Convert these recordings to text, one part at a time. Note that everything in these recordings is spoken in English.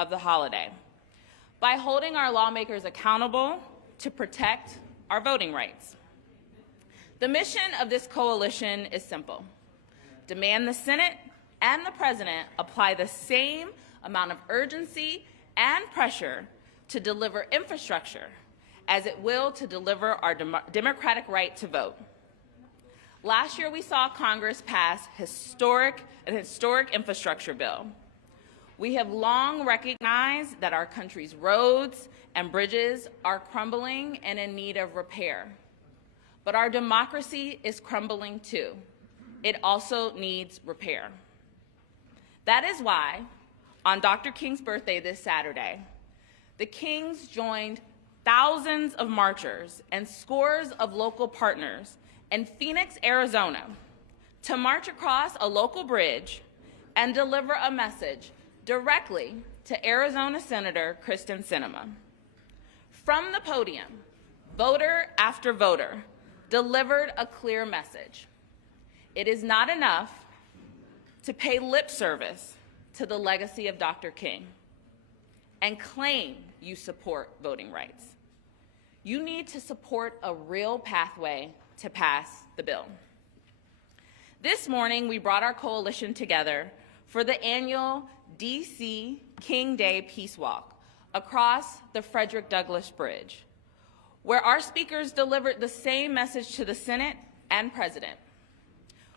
of the holiday by holding our lawmakers accountable to protect our voting rights. The mission of this coalition is simple: demand the Senate and the President apply the same amount of urgency and pressure to deliver infrastructure as it will to deliver our democratic right to vote. Last year, we saw Congress pass an historic infrastructure bill. We have long recognized that our country's roads and bridges are crumbling and in need of repair. But our democracy is crumbling too. It also needs repair. That is why, on Dr. King's birthday this Saturday, the Kings joined thousands of marchers and scores of local partners in Phoenix, Arizona, to march across a local bridge and deliver a message directly to Arizona Senator Kyrsten Sinema. From the podium, voter after voter delivered a clear message. It is not enough to pay lip service to the legacy of Dr. King and claim you support voting rights. You need to support a real pathway to pass the bill. This morning, we brought our coalition together for the annual D.C. King Day Peace Walk across the Frederick Douglass Bridge, where our speakers delivered the same message to the Senate and President.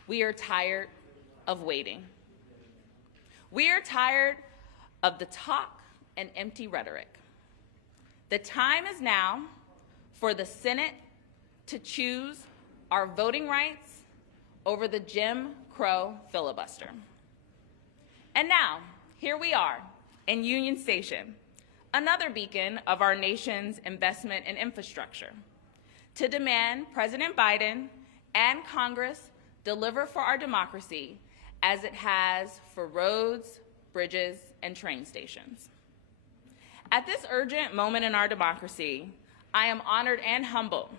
We are tired of waiting. We are tired of the talk and empty rhetoric. The time is now for the Senate to choose our voting rights over the Jim Crow filibuster. And now, here we are in Union Station, another beacon of our nation's investment in infrastructure, to demand President Biden and Congress deliver for our democracy as it has for roads, bridges, and train stations. At this urgent moment in our democracy, I am honored and humbled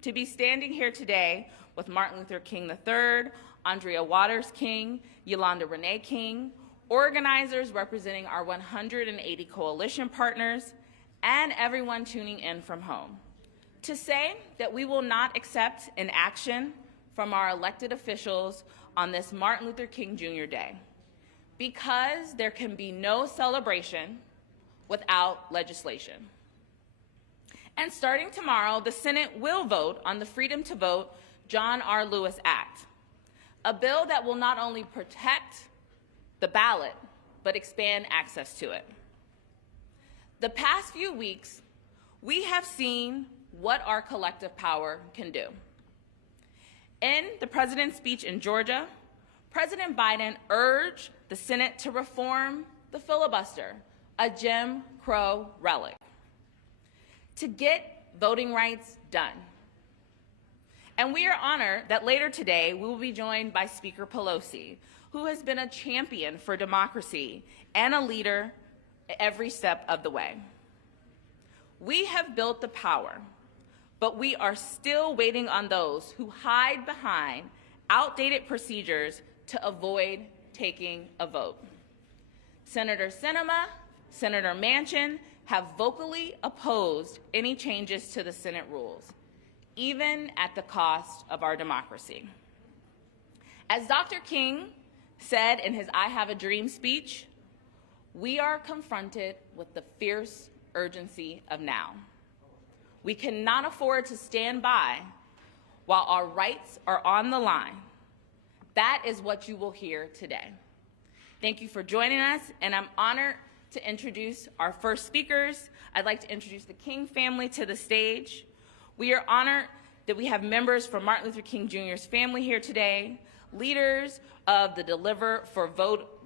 to be standing here today with Martin Luther King III, Arndrea Waters King, Yolanda Renee King, organizers representing our 180 coalition partners, and everyone tuning in from home, to say that we will not accept inaction from our elected officials on this Martin Luther King Jr. Day, because there can be no celebration without legislation. And starting tomorrow, the Senate will vote on the Freedom to Vote John R. Lewis Act, a bill that will not only protect the ballot, but expand access to it. The past few weeks, we have seen what our collective power can do. In the president's speech in Georgia, President Biden urged the Senate to reform the filibuster, a Jim Crow relic, to get voting rights done. And we are honored that later today we will be joined by Speaker Pelosi, who has been a champion for democracy and a leader every step of the way. We have built the power, but we are still waiting on those who hide behind outdated procedures to avoid taking a vote. Senator Sinema, Senator Manchin have vocally opposed any changes to the Senate rules, even at the cost of our democracy. As Dr. King said in his I Have a Dream speech, we are confronted with the fierce urgency of now. We cannot afford to stand by while our rights are on the line. That is what you will hear today. Thank you for joining us, and I'm honored to introduce our first speakers. I'd like to introduce the King family to the stage. We are honored that we have members from Martin Luther King Jr.'s family here today, leaders of the Deliver for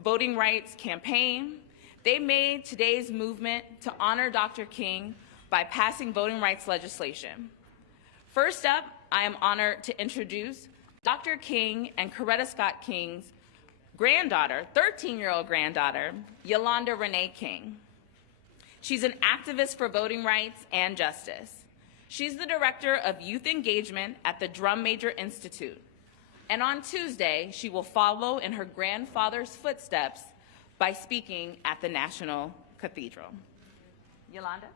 Voting Rights campaign. They made today's movement to honor Dr. King by passing voting rights legislation. First up, I am honored to introduce Dr. King and Coretta Scott King's granddaughter, 13-year-old granddaughter, Yolanda Renee King. She's an activist for voting rights and justice. She's the director of youth engagement at the Drum Major Institute. And on Tuesday, she will follow in her grandfather's footsteps by speaking at the National cathedral. Yolanda?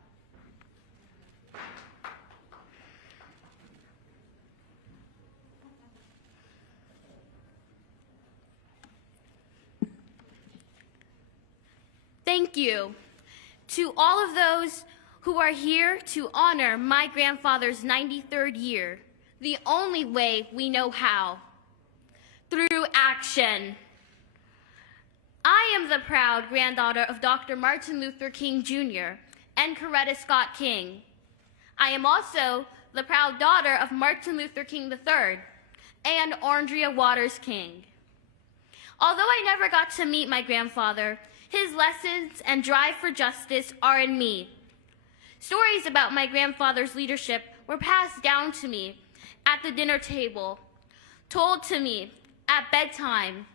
Thank you to all of those who are here to honor my grandfather's 93rd year, the only way we know how, through action. I am the proud granddaughter of Dr. Martin Luther King Jr. and Coretta Scott King. I am also the proud daughter of Martin Luther King III and Arndrea Waters King. Although I never got to meet my grandfather, his lessons and drive for justice are in me. Stories about my grandfather's leadership were passed down to me at the dinner table, told to me at bedtime,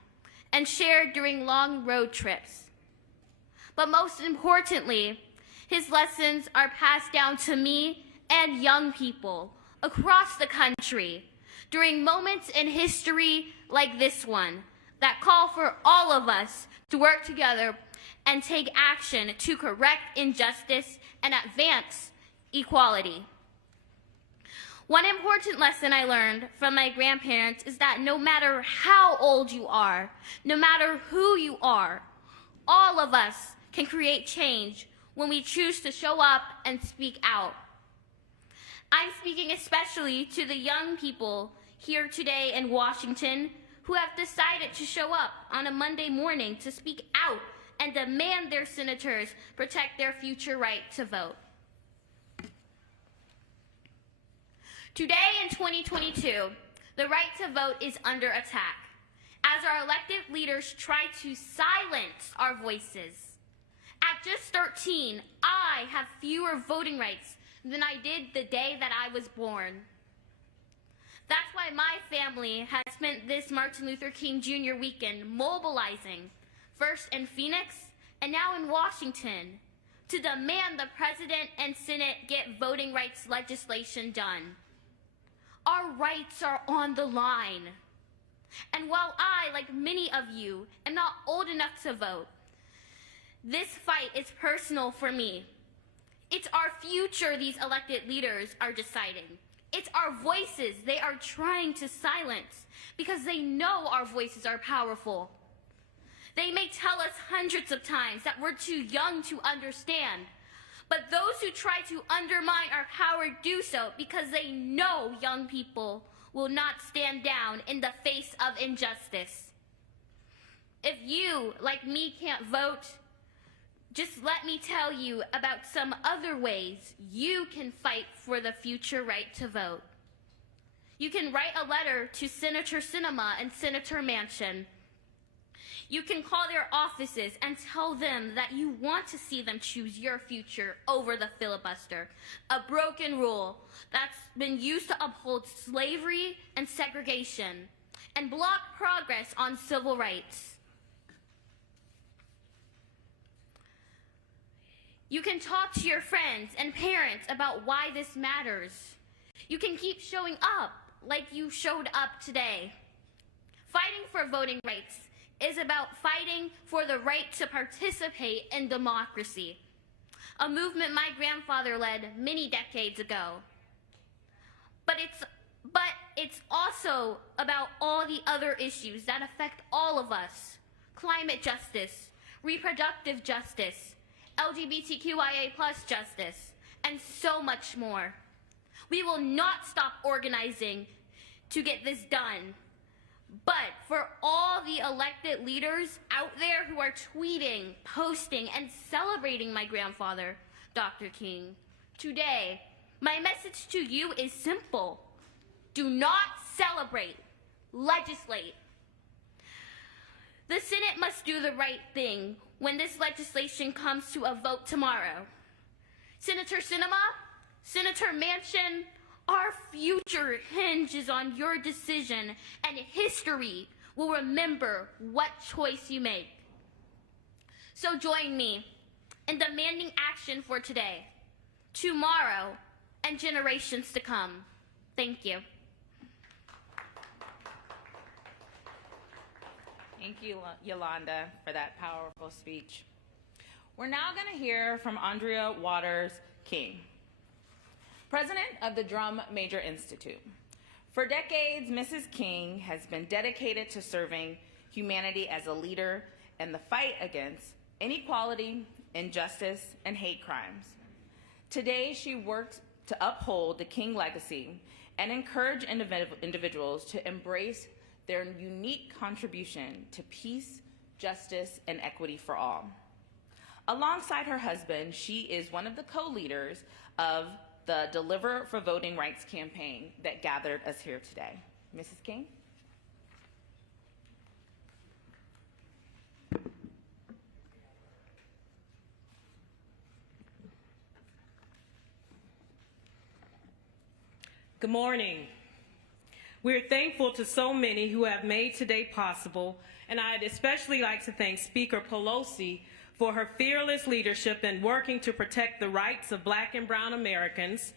and shared during long road trips. But most importantly, his lessons are passed down to me and young people across the country during moments in history like this one that call for all of us to work together and take action to correct injustice and advance equality. One important lesson I learned from my grandparents is that no matter how old you are, no matter who you are, all of us can create change when we choose to show up and speak out. I'm speaking especially to the young people here today in Washington who have decided to show up on a Monday morning to speak out and demand their senators protect their future right to vote. Today in 2022, the right to vote is under attack as our elected leaders try to silence our voices. At just 13, I have fewer voting rights than I did the day that I was born. That's why my family has spent this Martin Luther King Jr. weekend mobilizing, first in Phoenix and now in Washington, to demand the President and Senate get voting rights legislation done. Our rights are on the line. And while I, like many of you, am not old enough to vote, this fight is personal for me. It's our future these elected leaders are deciding. It's our voices they are trying to silence because they know our voices are powerful. They may tell us hundreds of times that we're too young to understand, but those who try to undermine our power do so because they know young people will not stand down in the face of injustice. If you, like me, can't vote, just let me tell you about some other ways you can fight for the future right to vote. You can write a letter to Senator Sinema and Senator Manchin. You can call their offices and tell them that you want to see them choose your future over the filibuster, a broken rule that's been used to uphold slavery and segregation and block progress on civil rights. You can talk to your friends and parents about why this matters. You can keep showing up like you showed up today. Fighting for voting rights is about fighting for the right to participate in democracy, a movement my grandfather led many decades ago. But it's also about all the other issues that affect all of us: climate justice, reproductive justice, LGBTQIA+ justice, and so much more. We will not stop organizing to get this done. But for all the elected leaders out there who are tweeting, posting, and celebrating my grandfather, Dr. King, today, my message to you is simple. Do not celebrate, legislate. The Senate must do the right thing when this legislation comes to a vote tomorrow. Senator Sinema, Senator Manchin, our future hinges on your decision, and history will remember what choice you make. So join me in demanding action for today, tomorrow, and generations to come. Thank you. Thank you, Yolanda, for that powerful speech. We're now going to hear from Arndrea Waters King, president of the Drum Major Institute. For decades, Mrs. King has been dedicated to serving humanity as a leader in the fight against inequality, injustice, and hate crimes. Today, she works to uphold the King legacy and encourage individuals to embrace their unique contribution to peace, justice, and equity for all. Alongside her husband, she is one of the co-leaders of the Deliver for Voting Rights campaign that gathered us here today. Mrs. King? Good morning. We're thankful to so many who have made today possible, and I'd especially like to thank Speaker Pelosi for her fearless leadership in working to protect the rights of Black and Brown Americans.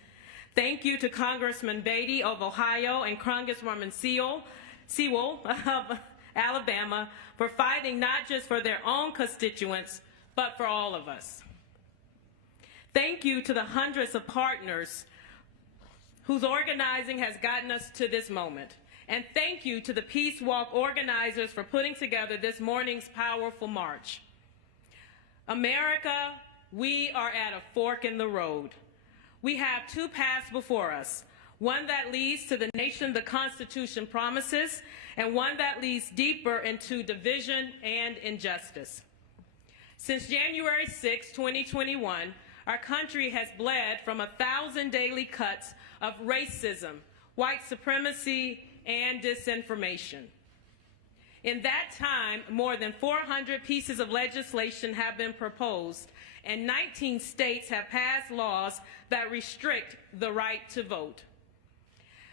Thank you to Congressman Beatty of Ohio and Congresswoman Sewell of Alabama for fighting not just for their own constituents, but for all of us. Thank you to the hundreds of partners whose organizing has gotten us to this moment. And thank you to the Peace Walk organizers for putting together this morning's powerful march. America, we are at a fork in the road. We have two paths before us, one that leads to the nation the Constitution promises, and one that leads deeper into division and injustice. Since January 6, 2021, our country has bled from 1,000 daily cuts of racism, white supremacy, and disinformation. In that time, more than 400 pieces of legislation have been proposed, and 19 states have passed laws that restrict the right to vote.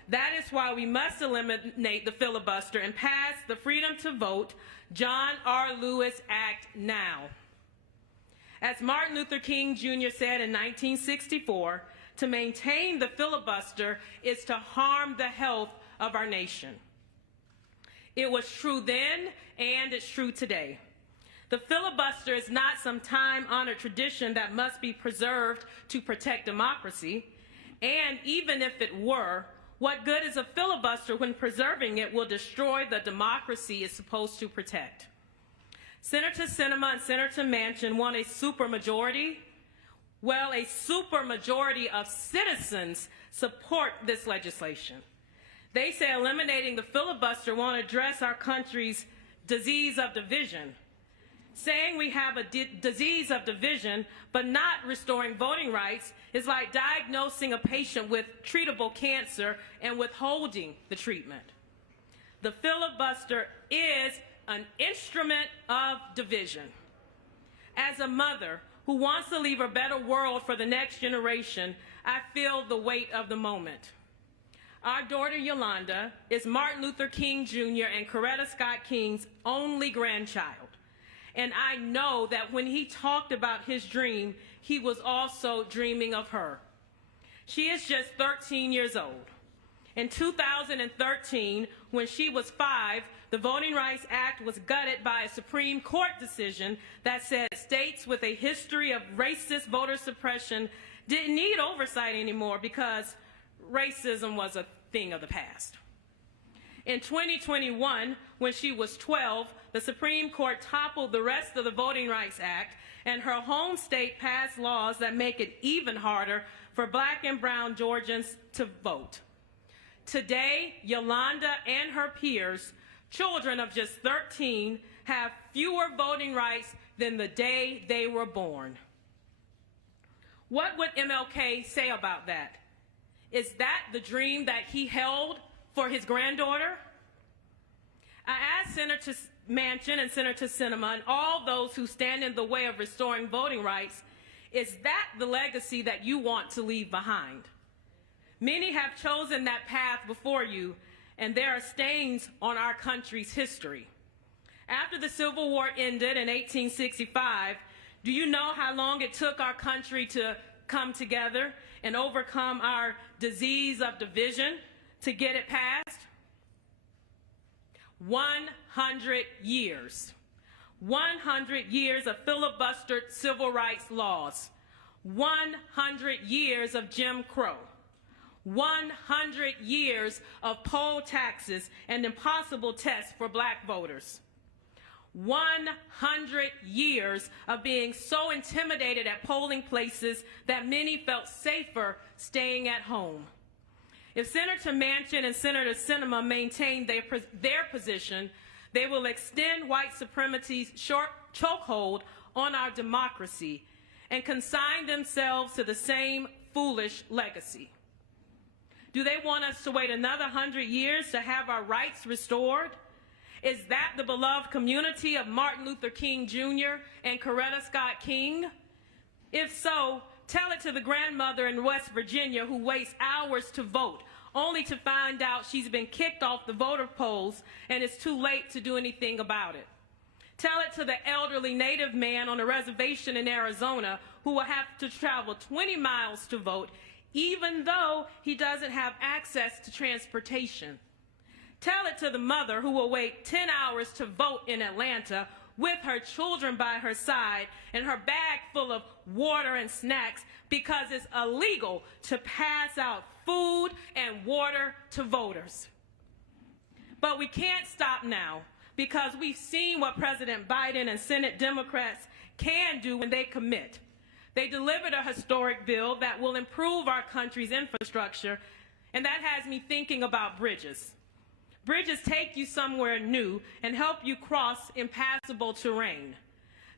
That is why we must eliminate the filibuster and pass the Freedom to Vote John R. Lewis Act now. As Martin Luther King Jr. said in 1964, to maintain the filibuster is to harm the health of our nation. It was true then, and it's true today. The filibuster is not some time-honored tradition that must be preserved to protect democracy. And even if it were, what good is a filibuster when preserving it will destroy the democracy it's supposed to protect? Senator Sinema and Senator Manchin want a supermajority. Well, a supermajority of citizens support this legislation. They say eliminating the filibuster won't address our country's disease of division. Saying we have a disease of division but not restoring voting rights is like diagnosing a patient with treatable cancer and withholding the treatment. The filibuster is an instrument of division. As a mother who wants to leave a better world for the next generation, I feel the weight of the moment. Our daughter Yolanda is Martin Luther King Jr. and Coretta Scott King's only grandchild. And I know that when he talked about his dream, he was also dreaming of her. She is just 13 years old. In 2013, when she was 5, the Voting Rights Act was gutted by a Supreme Court decision that said states with a history of racist voter suppression didn't need oversight anymore because racism was a thing of the past. In 2021, when she was 12, the Supreme Court toppled the rest of the Voting Rights Act, and her home state passed laws that make it even harder for Black and brown Georgians to vote. Today, Yolanda and her peers, children of just 13, have fewer voting rights than the day they were born. What would MLK say about that? Is that the dream that he held for his granddaughter? I asked Senator Manchin and Senator Sinema and all those who stand in the way of restoring voting rights, is that the legacy that you want to leave behind? Many have chosen that path before you, and there are stains on our country's history. After the Civil War ended in 1865, do you know how long it took our country to come together and overcome our disease of division to get it passed? 100 years. 100 years of filibustered civil rights laws, 100 years of Jim Crow, 100 years of poll taxes and impossible tests for black voters, 100 years of being so intimidated at polling places that many felt safer staying at home. If Senator Manchin and Senator Sinema maintain their position, they will extend white supremacy's short chokehold on our democracy and consign themselves to the same foolish legacy. Do they want us to wait another 100 years to have our rights restored? Is that the beloved community of Martin Luther King Jr. and Coretta Scott King? If so, tell it to the grandmother in West Virginia who waits hours to vote, only to find out she's been kicked off the voter polls and it's too late to do anything about it. Tell it to the elderly Native man on a reservation in Arizona who will have to travel 20 miles to vote, even though he doesn't have access to transportation. Tell it to the mother who will wait 10 hours to vote in Atlanta with her children by her side and her bag full of water and snacks because it's illegal to pass out food and water to voters. But we can't stop now because we've seen what President Biden and Senate Democrats can do when they commit. They delivered a historic bill that will improve our country's infrastructure, and that has me thinking about bridges. Bridges take you somewhere new and help you cross impassable terrain.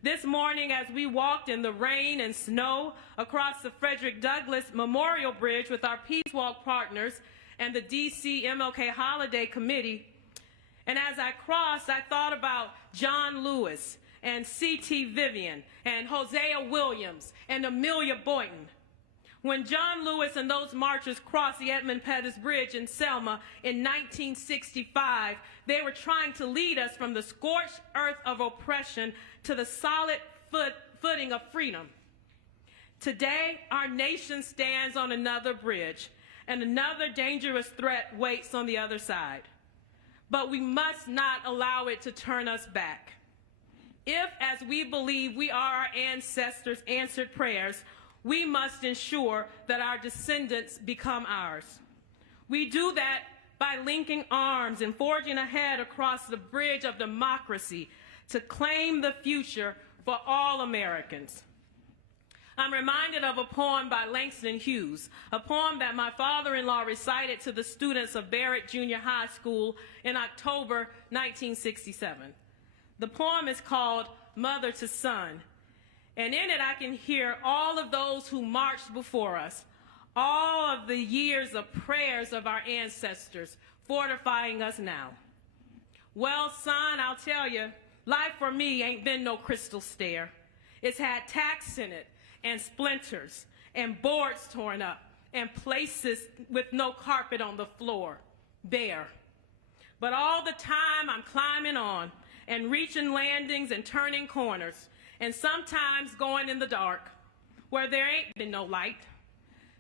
This morning, as we walked in the rain and snow across the Frederick Douglass Memorial Bridge with our Peace Walk partners and the DC MLK Holiday Committee, and as I crossed, I thought about John Lewis and C.T. Vivian and Hosea Williams and Amelia Boynton. When John Lewis and those marchers crossed the Edmund Pettus Bridge in Selma in 1965, they were trying to lead us from the scorched earth of oppression to the solid footing of freedom. Today, our nation stands on another bridge, and another dangerous threat waits on the other side. But we must not allow it to turn us back. If, as we believe, we are our ancestors' answered prayers, we must ensure that our descendants become ours. We do that by linking arms and forging ahead across the bridge of democracy to claim the future for all Americans. I'm reminded of a poem by Langston Hughes, a poem that my father-in-law recited to the students of Barrett Junior High School in October 1967. The poem is called Mother to Son, and in it I can hear all of those who marched before us, all of the years of prayers of our ancestors fortifying us now. Well, son, I'll tell you, life for me ain't been no crystal stair. It's had tacks in it, and splinters, and boards torn up, and places with no carpet on the floor, bare. But all the time I'm climbing on, and reaching landings and turning corners, and sometimes going in the dark, where there ain't been no light.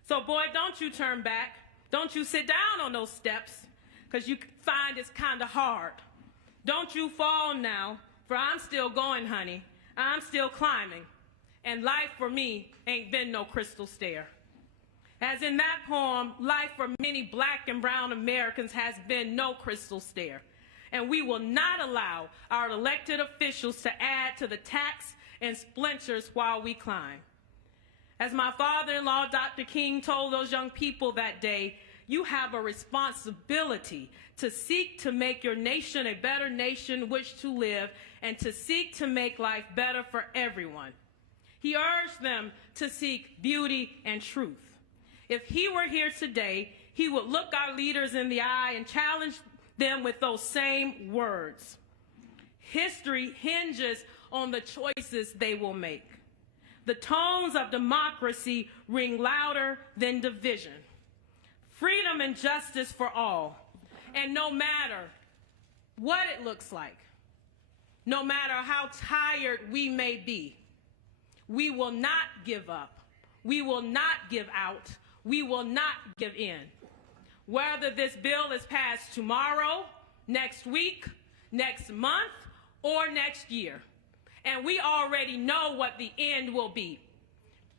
So boy, don't you turn back. Don't you sit down on those steps, because you find it's kind of hard. Don't you fall now, for I'm still going, honey. I'm still climbing. And life for me ain't been no crystal stair. As in that poem, life for many black and brown Americans has been no crystal stair. And we will not allow our elected officials to add to the tacks and splinters while we climb. As my father-in-law, Dr. King, told those young people that day, you have a responsibility to seek to make your nation a better nation which to live and to seek to make life better for everyone. He urged them to seek beauty and truth. If he were here today, he would look our leaders in the eye and challenge them with those same words. History hinges on the choices they will make. The tones of democracy ring louder than division. Freedom and justice for all. And no matter what it looks like, no matter how tired we may be, we will not give up. We will not give out. We will not give in. Whether this bill is passed tomorrow, next week, next month, or next year, and we already know what the end will be,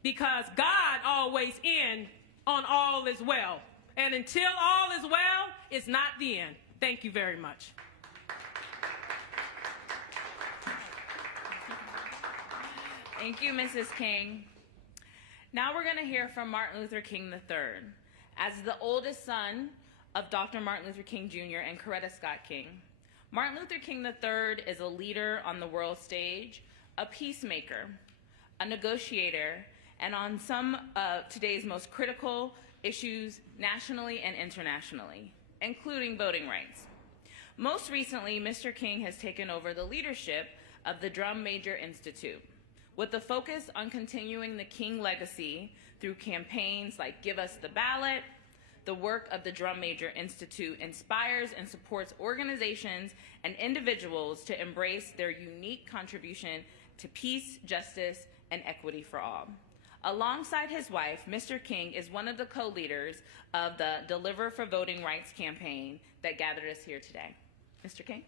because God always ends on all is well. And until all is well, it's not the end. Thank you very much. Thank you, Mrs. King. Now we're going to hear from Martin Luther King III. As the oldest son of Dr. Martin Luther King Jr. and Coretta Scott King, Martin Luther King III is a leader on the world stage, a peacemaker, a negotiator, and on some of today's most critical issues nationally and internationally, including voting rights. Most recently, Mr. King has taken over the leadership of the Drum Major Institute, with the focus on continuing the King legacy through campaigns like Give Us the Ballot. The work of the Drum Major Institute inspires and supports organizations and individuals to embrace their unique contribution to peace, justice, and equity for all. Alongside his wife, Mr. King is one of the co-leaders of the Deliver for Voting Rights campaign that gathered us here today. Mr. King?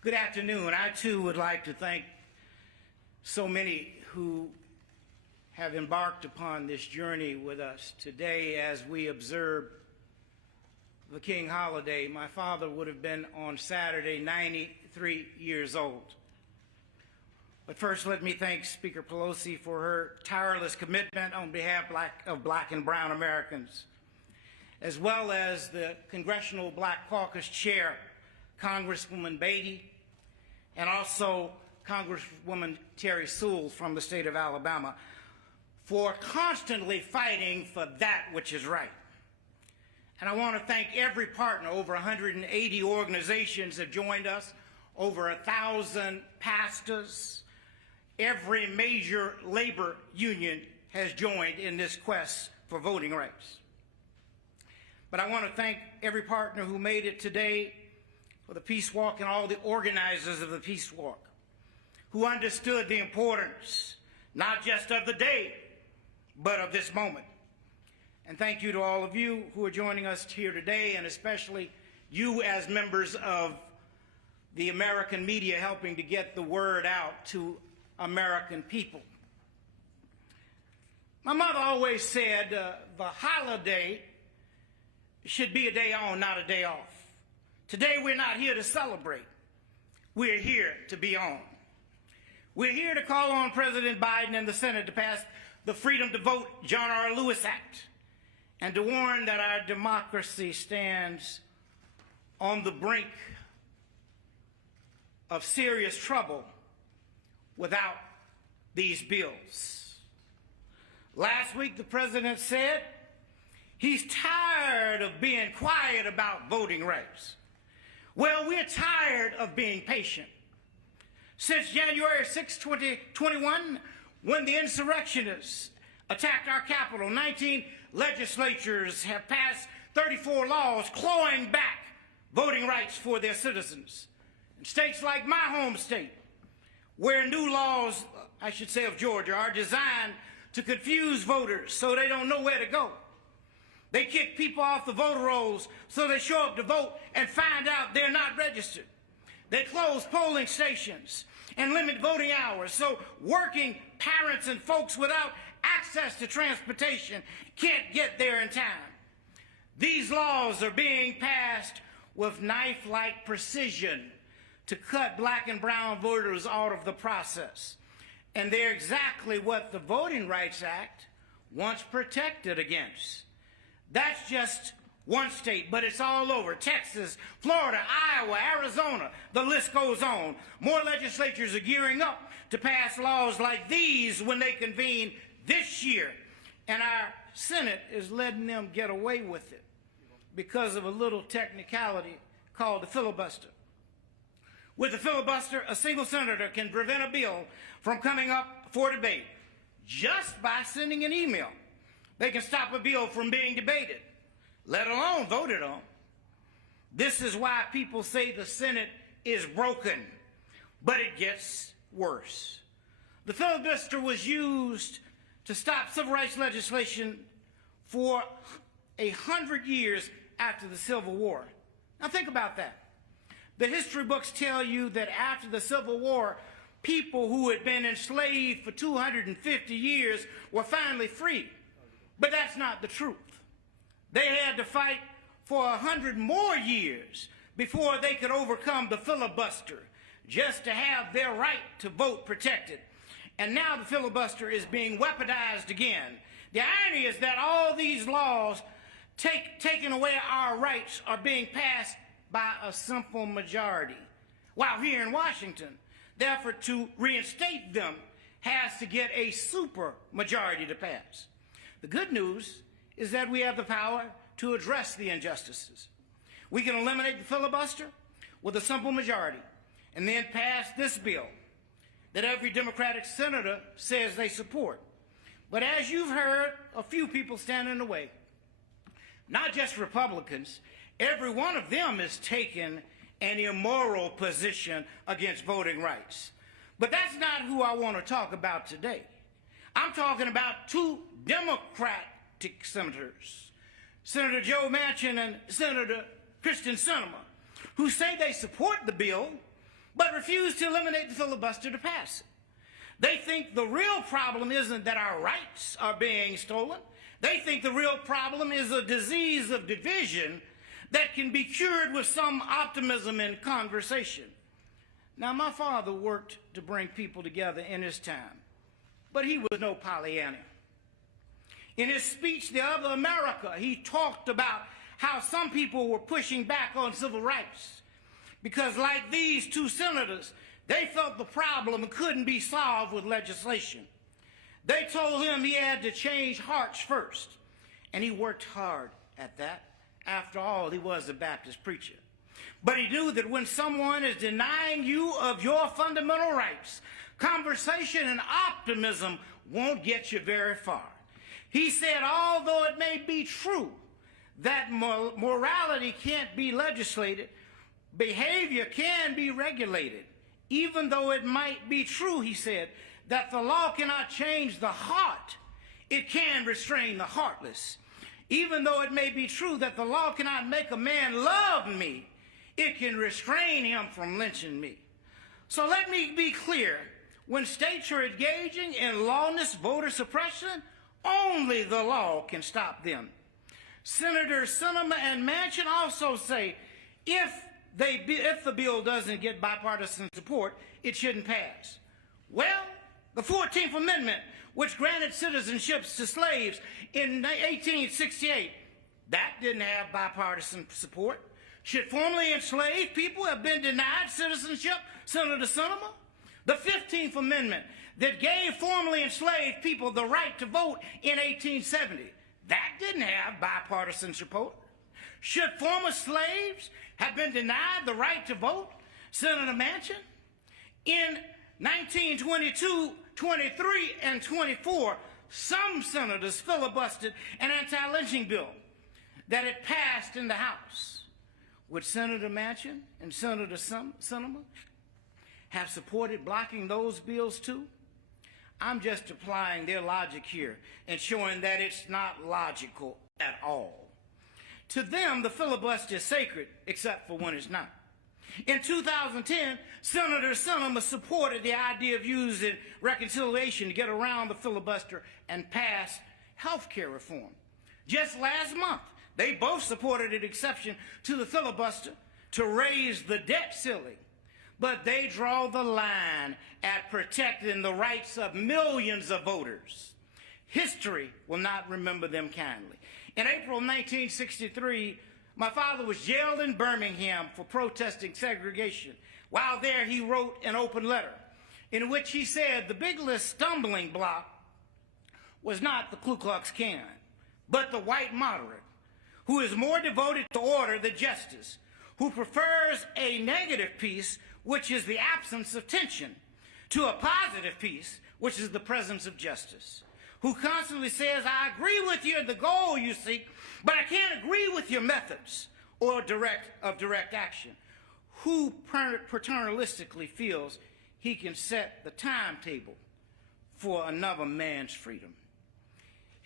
Good afternoon. I too would like to thank so many who have embarked upon this journey with us today as we observe the King holiday. My father would have been on Saturday 93 years old. But first, let me thank Speaker Pelosi for her tireless commitment on behalf of Black and Brown Americans, as well as the Congressional Black Caucus Chair, Congresswoman Beatty, and also Congresswoman Terri Sewell from the state of Alabama, for constantly fighting for that which is right. And I want to thank every partner. Over 180 organizations have joined us, over 1,000 pastors. Every major labor union has joined in this quest for voting rights. But I want to thank every partner who made it today for the Peace Walk and all the organizers of the Peace Walk who understood the importance, not just of the day, but of this moment. And thank you to all of you who are joining us here today, and especially you as members of the American media helping to get the word out to American people. My mother always said the holiday should be a day on, not a day off. Today we're not here to celebrate. We're here to be on. We're here to call on President Biden and the Senate to pass the Freedom to Vote John R. Lewis Act and to warn that our democracy stands on the brink of serious trouble without these bills. Last week, the president said he's tired of being quiet about voting rights. Well, we're tired of being patient. Since January 6, 2021, when the insurrectionists attacked our capital, 19 legislatures have passed 34 laws clawing back voting rights for their citizens. In states like my home state, where new laws, I should say of Georgia, are designed to confuse voters so they don't know where to go. They kick people off the voter rolls so they show up to vote and find out they're not registered. They close polling stations and limit voting hours so working parents and folks without access to transportation can't get there in time. These laws are being passed with knife-like precision to cut Black and brown voters out of the process. And they're exactly what the Voting Rights Act once protected against. That's just one state, but it's all over. Texas, Florida, Iowa, Arizona, the list goes on. More legislatures are gearing up to pass laws like these when they convene this year. And our Senate is letting them get away with it because of a little technicality called the filibuster. With the filibuster, a single senator can prevent a bill from coming up for debate just by sending an email. They can stop a bill from being debated, let alone voted on. This is why people say the Senate is broken, but it gets worse. The filibuster was used to stop civil rights legislation for 100 years after the Civil War. Now think about that. The history books tell you that after the Civil War, people who had been enslaved for 250 years were finally free. But that's not the truth. They had to fight for 100 more years before they could overcome the filibuster, just to have their right to vote protected. And now the filibuster is being weaponized again. The irony is that all these laws taking away our rights are being passed by a simple majority, while here in Washington, the effort to reinstate them has to get a super majority to pass. The good news is that we have the power to address the injustices. We can eliminate the filibuster with a simple majority and then pass this bill that every Democratic senator says they support. But as you've heard, a few people stand in the way. Not just Republicans, every one of them is taking an immoral position against voting rights. But that's not who I want to talk about today. I'm talking about two Democratic senators, Senator Joe Manchin and Senator Kristen Sinema, who say they support the bill but refuse to eliminate the filibuster to pass it. They think the real problem isn't that our rights are being stolen. They think the real problem is a disease of division that can be cured with some optimism and conversation. Now, my father worked to bring people together in his time, but he was no Pollyanna. In his speech, The Other America, he talked about how some people were pushing back on civil rights because, like these two senators, they felt the problem couldn't be solved with legislation. They told him he had to change hearts first, and he worked hard at that. After all, he was a Baptist preacher. But he knew that when someone is denying you of your fundamental rights, conversation and optimism won't get you very far. He said, although it may be true that morality can't be legislated, behavior can be regulated. Even though it might be true, he said, that the law cannot change the heart, it can restrain the heartless. Even though it may be true that the law cannot make a man love me, it can restrain him from lynching me. So let me be clear. When states are engaging in lawless voter suppression, only the law can stop them. Senators Sinema and Manchin also say if the bill doesn't get bipartisan support, it shouldn't pass. Well, the 14th Amendment, which granted citizenships to slaves in 1868, that didn't have bipartisan support. Should formerly enslaved people have been denied citizenship, Senator Sinema? The 15th Amendment that gave formerly enslaved people the right to vote in 1870, that didn't have bipartisan support. Should former slaves have been denied the right to vote, Senator Manchin? In 1922, 23, and 24, some senators filibustered an anti-lynching bill that had passed in the House. Would Senator Manchin and Senator Sinema have supported blocking those bills too? I'm just applying their logic here and showing that it's not logical at all. To them, the filibuster is sacred, except for when it's not. In 2010, Senator Sinema supported the idea of using reconciliation to get around the filibuster and pass health care reform. Just last month, they both supported an exception to the filibuster to raise the debt ceiling. But they draw the line at protecting the rights of millions of voters. History will not remember them kindly. In April 1963, my father was jailed in Birmingham for protesting segregation. While there, he wrote an open letter in which he said the biggest stumbling block was not the Ku Klux Klan, but the white moderate, who is more devoted to order than justice, who prefers a negative peace, which is the absence of tension, to a positive peace, which is the presence of justice, who constantly says, I agree with you in the goal you seek, but I can't agree with your methods or direct action, who paternalistically feels he can set the timetable for another man's freedom.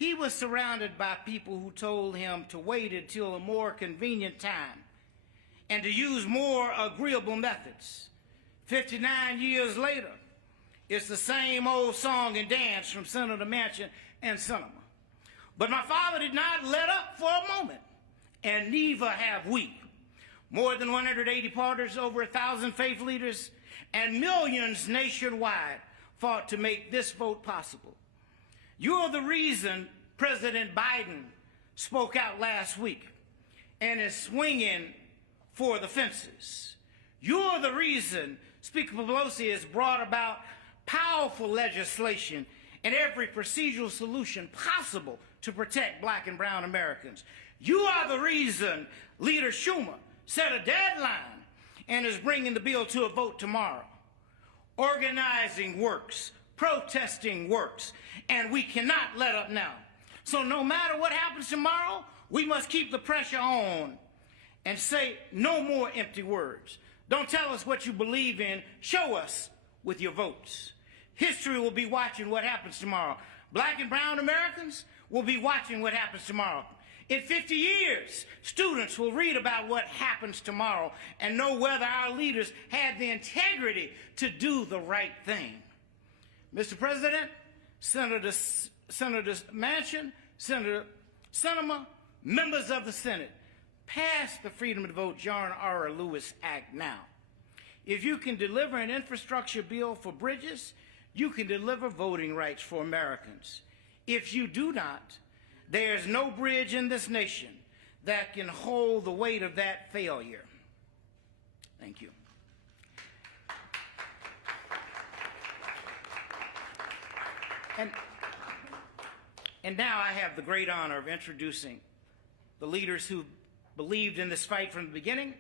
he was surrounded by people who told him to wait until a more convenient time and to use more agreeable methods. 59 years later, it's the same old song and dance from Senator Manchin and Sinema. But my father did not let up for a moment, and neither have we. More than 180 partners, over 1,000 faith leaders, and millions nationwide fought to make this vote possible. You are the reason President Biden spoke out last week and is swinging for the fences. You're the reason Speaker Pelosi has brought about powerful legislation and every procedural solution possible to protect black and brown Americans. You are the reason Leader Schumer set a deadline and is bringing the bill to a vote tomorrow. Organizing works, protesting works, and we cannot let up now. So no matter what happens tomorrow, we must keep the pressure on and say no more empty words. Don't tell us what you believe in. Show us with your votes. History will be watching what happens tomorrow. Black and brown Americans will be watching what happens tomorrow. In 50 years, students will read about what happens tomorrow and know whether our leaders had the integrity to do the right thing. Mr. President, Senator Manchin, Senator Sinema, members of the Senate, pass the Freedom to Vote John R. Lewis Act now. If you can deliver an infrastructure bill for bridges, you can deliver voting rights for Americans. If you do not, there's no bridge in this nation that can hold the weight of that failure. Thank you. And now I have the great honor of introducing the leaders who believed in this fight from the beginning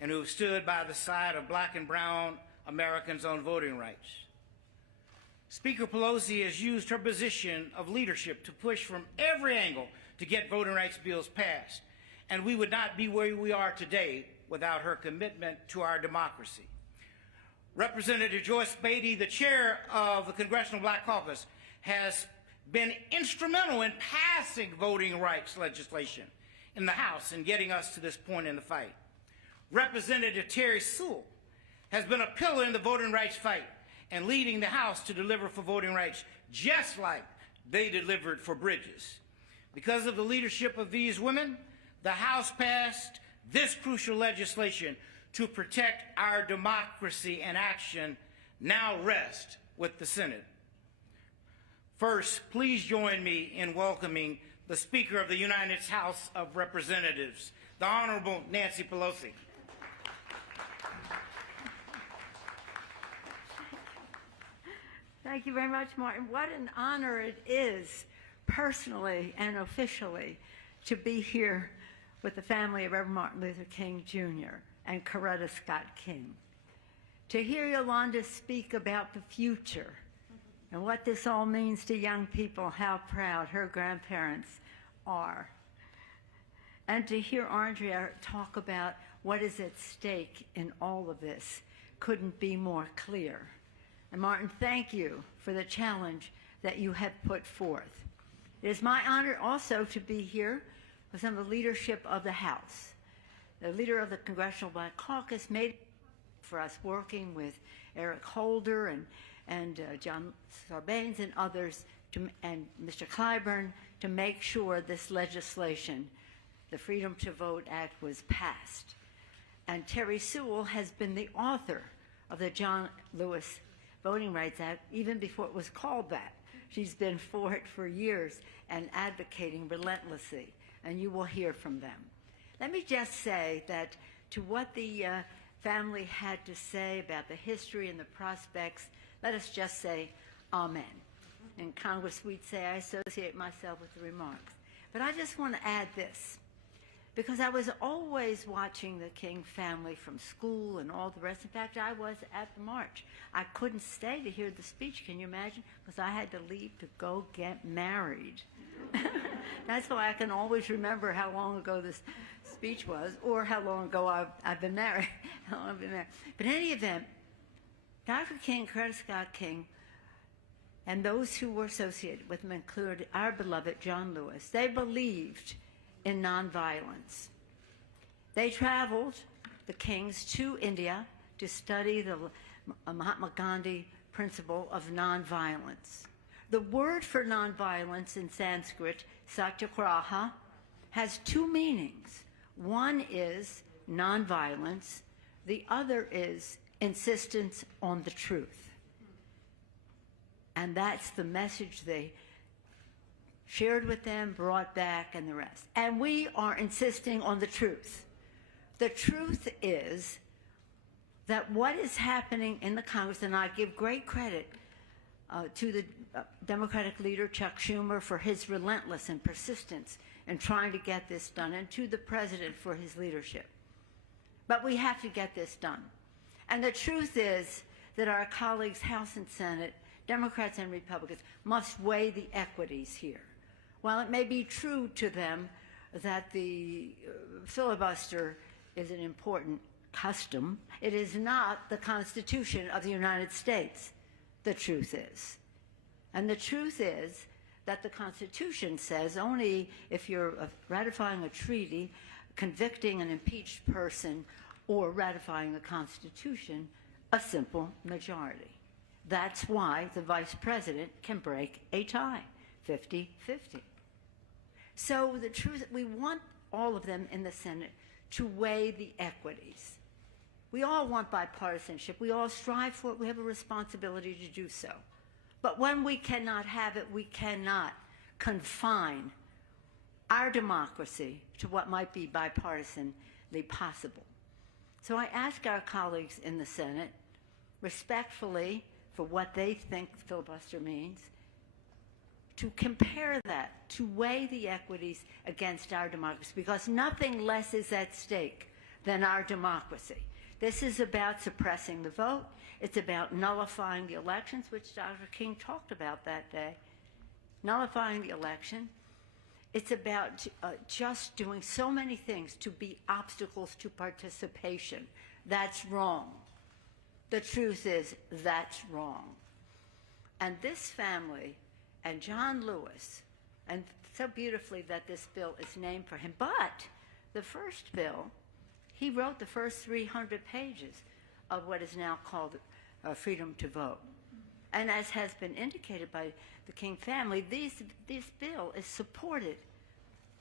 and who have stood by the side of black and brown Americans on voting rights. Speaker Pelosi has used her position of leadership to push from every angle to get voting rights bills passed, and we would not be where we are today without her commitment to our democracy. Representative Joyce Beatty, the chair of the Congressional Black Caucus, has been instrumental in passing voting rights legislation in the House and getting us to this point in the fight. Representative Terri Sewell has been a pillar in the voting rights fight and leading the House to deliver for voting rights just like they delivered for bridges. Because of the leadership of these women, the House passed this crucial legislation to protect our democracy, and action now rests with the Senate. First, please join me in welcoming the Speaker of the United States House of Representatives, the Honorable Nancy Pelosi. Thank you very much, Martin. What an honor it is, personally and officially, to be here with the family of Reverend Martin Luther King Jr. and Coretta Scott King. To hear Yolanda speak about the future and what this all means to young people, how proud her grandparents are. And to hear Arndrea talk about what is at stake in all of this couldn't be more clear. And Martin, thank you for the challenge that you have put forth. It is my honor also to be here with some of the leadership of the House. The leader of the Congressional Black Caucus made for us, working with Eric Holder and John Sarbanes and others, and Mr. Clyburn, to make sure this legislation, the Freedom to Vote Act, was passed. And Terri Sewell has been the author of the John Lewis Voting Rights Act, even before it was called that. She's been for it for years and advocating relentlessly, and you will hear from them. Let me just say that to what the family had to say about the history and the prospects, let us just say amen. In Congress, we'd say I associate myself with the remarks. But I just want to add this, because I was always watching the King family from school and all the rest. In fact, I was at the march. I couldn't stay to hear the speech, can you imagine? Because I had to leave to go get married. That's why I can always remember how long ago this speech was, or how long ago I've been married. How long I've been married. But in any event, Dr. King, Coretta Scott King, and those who were associated with him included our beloved John Lewis. They believed in nonviolence. They traveled, the Kings, to India to study the Mahatma Gandhi principle of nonviolence. The word for nonviolence in Sanskrit, satyagraha, has two meanings. One is nonviolence, the other is insistence on the truth. And that's the message they shared with them, brought back, and the rest. And we are insisting on the truth. The truth is that what is happening in the Congress, and I give great credit to the Democratic leader, Chuck Schumer, for his relentless and persistence in trying to get this done, and to the president for his leadership. But we have to get this done. And the truth is that our colleagues, House and Senate, Democrats and Republicans, must weigh the equities here. While it may be true to them that the filibuster is an important custom, it is not the Constitution of the United States. The truth is. And the truth is that the Constitution says only if you're ratifying a treaty, convicting an impeached person, or ratifying the Constitution, a simple majority. That's why the vice president can break a tie, 50-50. So the truth, we want all of them in the Senate to weigh the equities. We all want bipartisanship. We all strive for it. We have a responsibility to do so. But when we cannot have it, we cannot confine our democracy to what might be bipartisanly possible. So I ask our colleagues in the Senate, respectfully, for what they think filibuster means, to compare that, to weigh the equities against our democracy, because nothing less is at stake than our democracy. This is about suppressing the vote. It's about nullifying the elections, which Dr. King talked about that day. Nullifying the election. It's about just doing so many things to be obstacles to participation. That's wrong. The truth is, that's wrong. And this family, and John Lewis, and so beautifully that this bill is named for him, but the first bill, he wrote the first 300 pages of what is now called Freedom to Vote. And as has been indicated by the King family, this bill is supported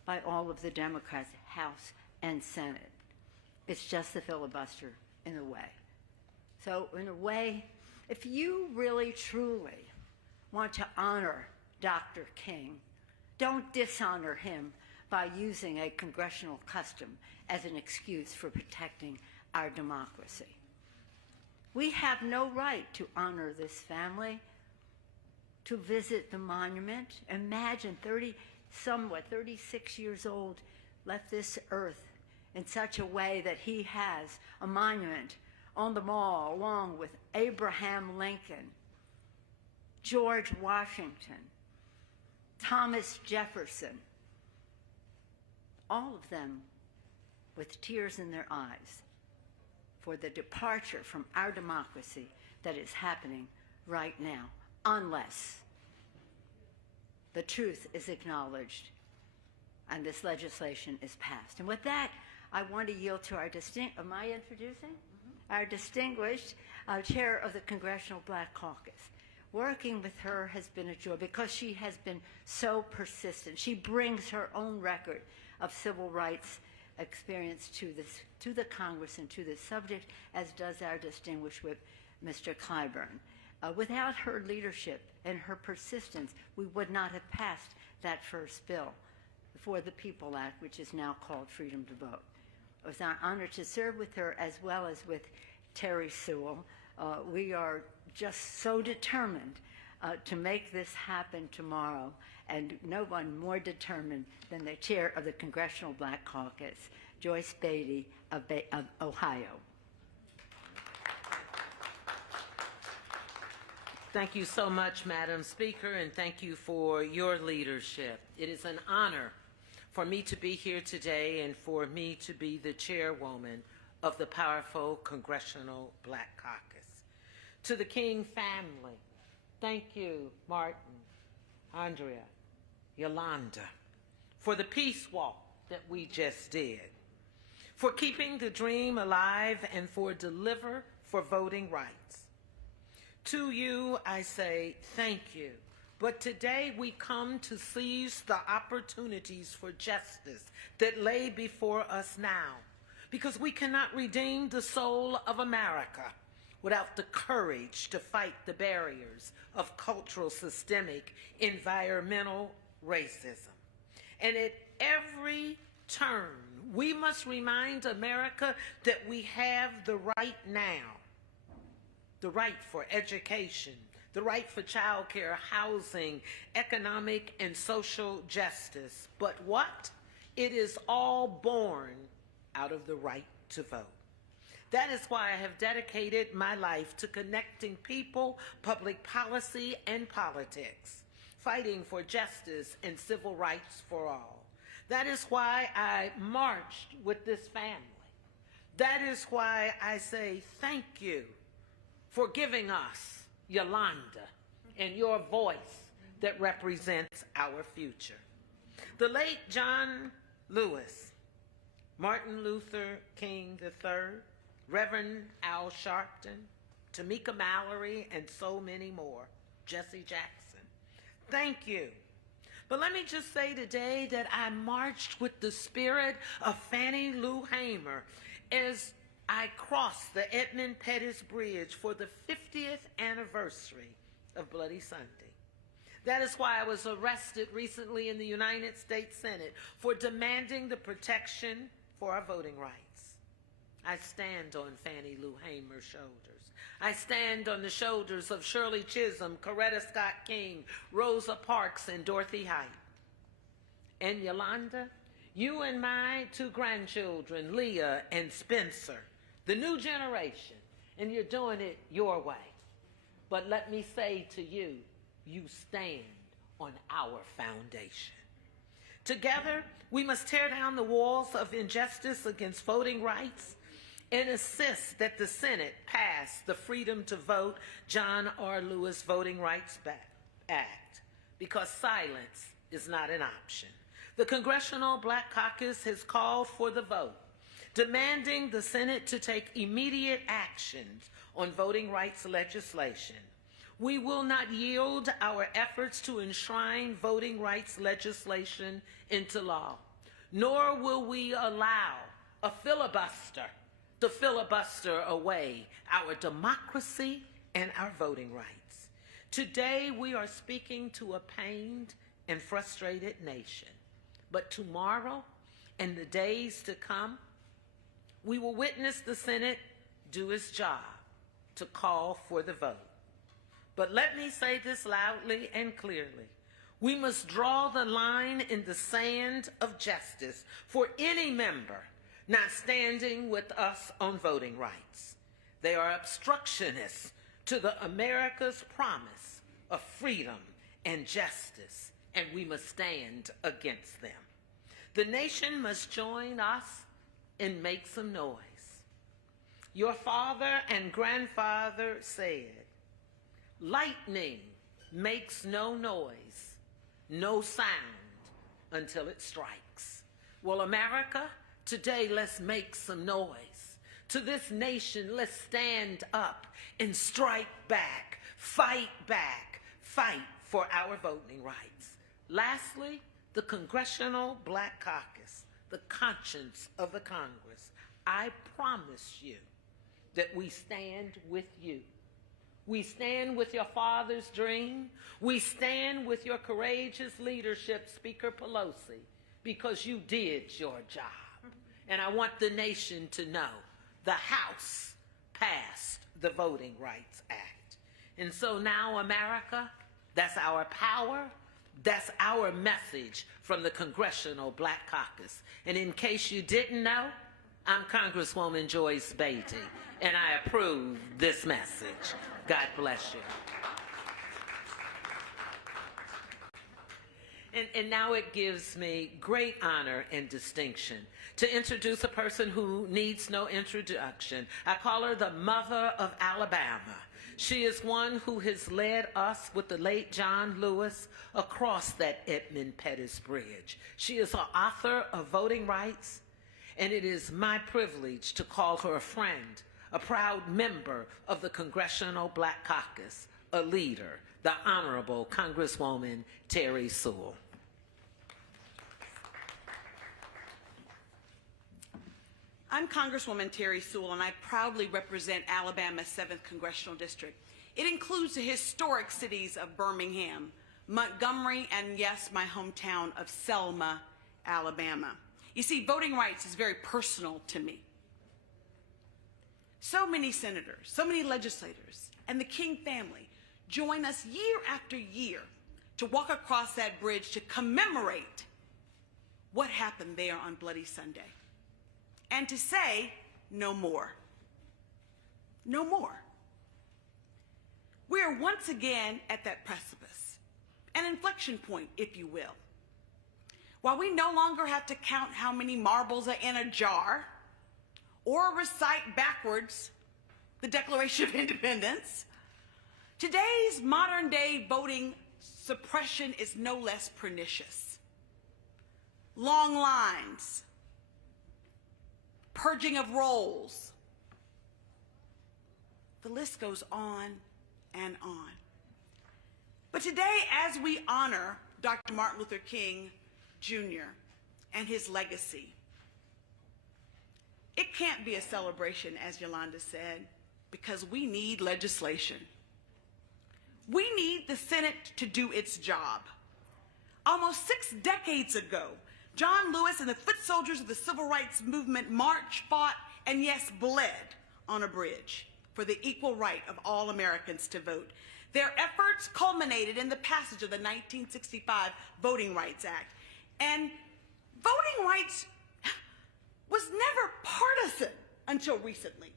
by all of the Democrats, House and Senate. It's just the filibuster in a way. So in a way, if you really, truly want to honor Dr. King, don't dishonor him by using a congressional custom as an excuse for protecting our democracy. We have no right to honor this family, to visit the monument. Imagine 36 years old, left this earth in such a way that he has a monument on the mall along with Abraham Lincoln, George Washington, Thomas Jefferson, all of them with tears in their eyes for the departure from our democracy that is happening right now, unless the truth is acknowledged and this legislation is passed. And with that, I want to yield to our am I introducing? Our distinguished chair of the Congressional Black Caucus. Working with her has been a joy because she has been so persistent. She brings her own record of civil rights experience to the Congress and to this subject, as does our distinguished whip, Mr. Clyburn. Without her leadership and her persistence, we would not have passed that first bill for the People Act, which is now called Freedom to Vote. It was an honor to serve with her as well as with Terri Sewell. We are just so determined to make this happen tomorrow, and no one more determined than the chair of the Congressional Black Caucus, Joyce Beatty of Ohio. Thank you so much, Madam Speaker, and thank you for your leadership. It is an honor for me to be here today and for me to be the chairwoman of the powerful Congressional Black Caucus. To the King family, Thank you, Martin, Arndrea, Yolanda, for the peace walk that we just did, for keeping the dream alive, and for deliver for voting rights. To you, I say thank you. But today we come to seize the opportunities for justice that lay before us now, because we cannot redeem the soul of America without the courage to fight the barriers of cultural, systemic, environmental racism. And at every turn, we must remind America that we have the right now, the right for education, the right for child care, housing, economic and social justice. But what? It is all born out of the right to vote. That is why I have dedicated my life to connecting people, public policy, and politics, fighting for justice and civil rights for all. That is why I marched with this family. That is why I say thank you for giving us Yolanda and your voice that represents our future. The late John Lewis, Martin Luther King III, Reverend Al Sharpton, Tamika Mallory, and so many more, Jesse Jackson. Thank you. But let me just say today that I marched with the spirit of Fannie Lou Hamer as I crossed the Edmund Pettus Bridge for the 50th anniversary of Bloody Sunday. That is why I was arrested recently in the United States Senate for demanding the protection for our voting rights. I stand on Fannie Lou Hamer's shoulders. I stand on the shoulders of Shirley Chisholm, Coretta Scott King, Rosa Parks, and Dorothy Height. And Yolanda, you and my two grandchildren, Leah and Spencer, the new generation, and you're doing it your way. But let me say to you, you stand on our foundation. Together, we must tear down the walls of injustice against voting rights and insist that the Senate pass the Freedom to Vote John R. Lewis Voting Rights Act, because silence is not an option. The Congressional Black Caucus has called for the vote, demanding the Senate to take immediate actions on voting rights legislation. We will not yield our efforts to enshrine voting rights legislation into law, nor will we allow a filibuster to filibuster away our democracy and our voting rights. Today, we are speaking to a pained and frustrated nation. But tomorrow and the days to come, we will witness the Senate do its job to call for the vote. But let me say this loudly and clearly. We must draw the line in the sand of justice for any member not standing with us on voting rights. They are obstructionists to the America's promise of freedom and justice, and we must stand against them. The nation must join us and make some noise. Your father and grandfather said, lightning makes no noise, no sound until it strikes. Well, America, today let's make some noise. To this nation, let's stand up and strike back, fight for our voting rights. Lastly, the Congressional Black Caucus, the conscience of the Congress. I promise you that we stand with you. We stand with your father's dream. We stand with your courageous leadership, Speaker Pelosi, because you did your job. And I want the nation to know the House passed the Voting Rights Act. And so now, America, that's our power, that's our message from the Congressional Black Caucus. And in case you didn't know, I'm Congresswoman Joyce Beatty, and I approve this message. God bless you. And now it gives me great honor and distinction to introduce a person who needs no introduction. I call her the Mother of Alabama. She is one who has led us with the late John Lewis across that Edmund Pettus Bridge. She is an author of Voting Rights, and it is my privilege to call her a friend, a proud member of the Congressional Black Caucus, a leader, the Honorable Congresswoman Terri Sewell. I'm Congresswoman Terri Sewell, and I proudly represent Alabama's 7th Congressional District. It includes the historic cities of Birmingham, Montgomery, and yes, my hometown of Selma, Alabama. You see, voting rights is very personal to me. So many senators, so many legislators, and the King family join us year after year to walk across that bridge to commemorate what happened there on Bloody Sunday. And to say, no more. No more. We are once again at that precipice, an inflection point, if you will. While we no longer have to count how many marbles are in a jar or recite backwards the Declaration of Independence, today's modern-day voting suppression is no less pernicious. Long lines, purging of rolls. The list goes on and on. But today, as we honor Dr. Martin Luther King Jr. and his legacy, it can't be a celebration, as Yolanda said, because we need legislation. We need the Senate to do its job. Almost 6 decades ago, John Lewis and the foot soldiers of the civil rights movement marched, fought, and yes, bled on a bridge for the equal right of all Americans to vote. Their efforts culminated in the passage of the 1965 Voting Rights Act. And voting rights was never partisan until recently.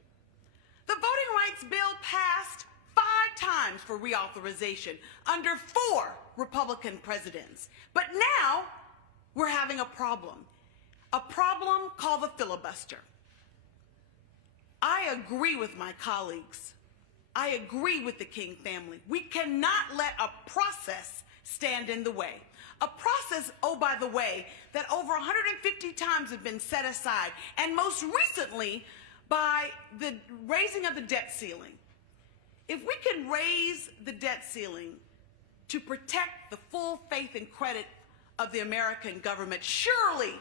The Voting Rights Bill passed 5 times for reauthorization under 4 Republican presidents. But now, we're having a problem called the filibuster. I agree with my colleagues. I agree with the King family. We cannot let a process stand in the way. A process, oh, by the way, that over 150 times have been set aside, and most recently by the raising of the debt ceiling. If we can raise the debt ceiling to protect the full faith and credit of the American government, surely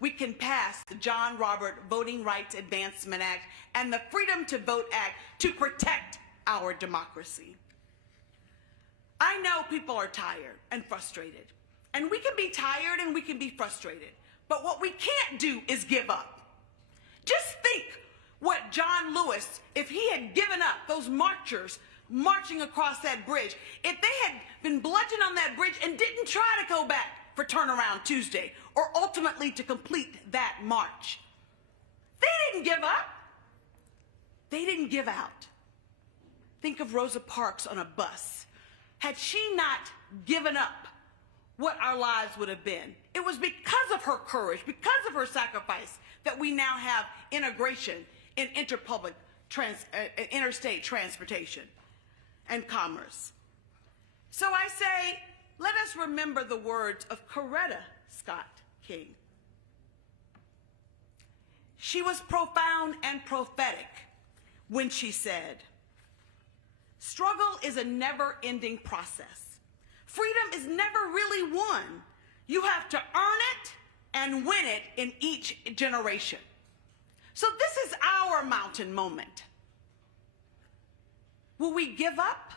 we can pass the John Robert Voting Rights Advancement Act and the Freedom to Vote Act to protect our democracy. I know people are tired and frustrated, and we can be tired and we can be frustrated, but what we can't do is give up. Just think what John Lewis, if he had given up, those marchers marching across that bridge, if they had been bludgeoned on that bridge and didn't try to go back for Turnaround Tuesday or ultimately to complete that march. They didn't give up. They didn't give out. Think of Rosa Parks on a bus. Had she not given up, what our lives would have been. It was because of her courage, because of her sacrifice, that we now have integration in interstate transportation and commerce. So I say, let us remember the words of Coretta Scott King. She was profound and prophetic when she said, struggle is a never-ending process. Freedom is never really won. You have to earn it and win it in each generation. So this is our mountain moment. Will we give up,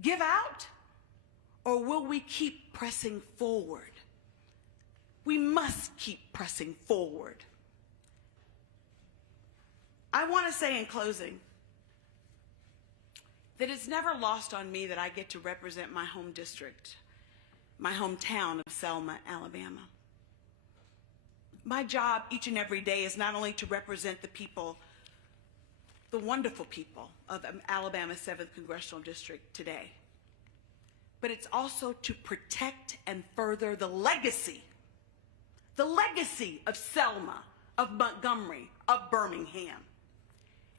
give out, or will we keep pressing forward? We must keep pressing forward. I want to say in closing that it's never lost on me that I get to represent my home district, my hometown of Selma, Alabama. My job each and every day is not only to represent the people, the wonderful people of Alabama's 7th Congressional District today, but it's also to protect and further the legacy of Selma, of Montgomery, of Birmingham.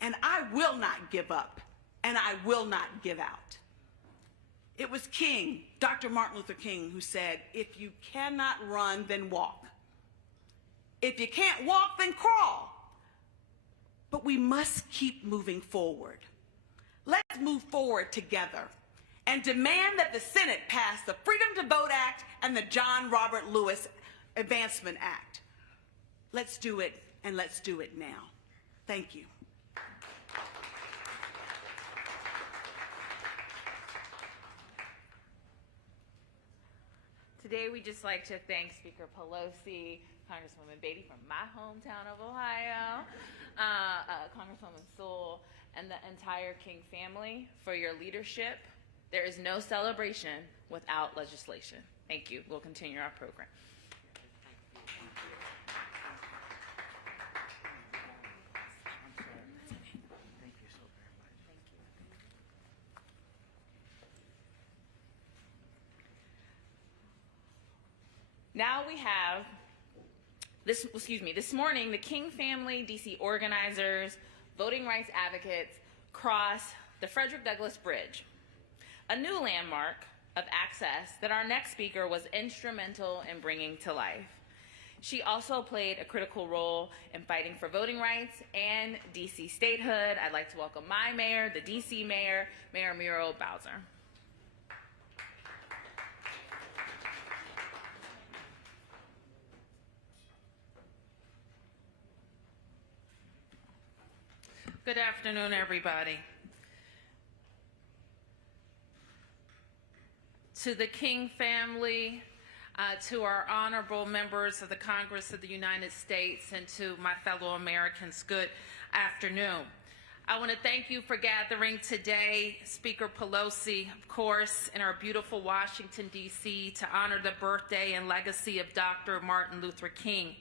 And I will not give up, and I will not give out. It was King, Dr. Martin Luther King, who said, if you cannot run, then walk. If you can't walk, then crawl. But we must keep moving forward. Let's move forward together and demand that the Senate pass the Freedom to Vote Act and the John Robert Lewis Advancement Act. Let's do it, and let's do it now. Thank you. Today, we'd just like to thank Speaker Pelosi, Congresswoman Beatty from my hometown of Ohio, Congresswoman Sewell, and the entire King family for your leadership. There is no celebration without legislation. Thank you. We'll continue our program. Now we have, this morning, the King family, DC organizers, voting rights advocates crossed the Frederick Douglass Bridge, a new landmark of access that our next speaker was instrumental in bringing to life. She also played a critical role in fighting for voting rights and DC statehood. I'd like to welcome my mayor, the DC mayor, Mayor Muriel Bowser. Good afternoon, everybody. To the King family, to our honorable members of the Congress of the United States, and to my fellow Americans, good afternoon. I want to thank you for gathering today, Speaker Pelosi, of course, in our beautiful Washington, D.C., to honor the birthday and legacy of Dr. Martin Luther King.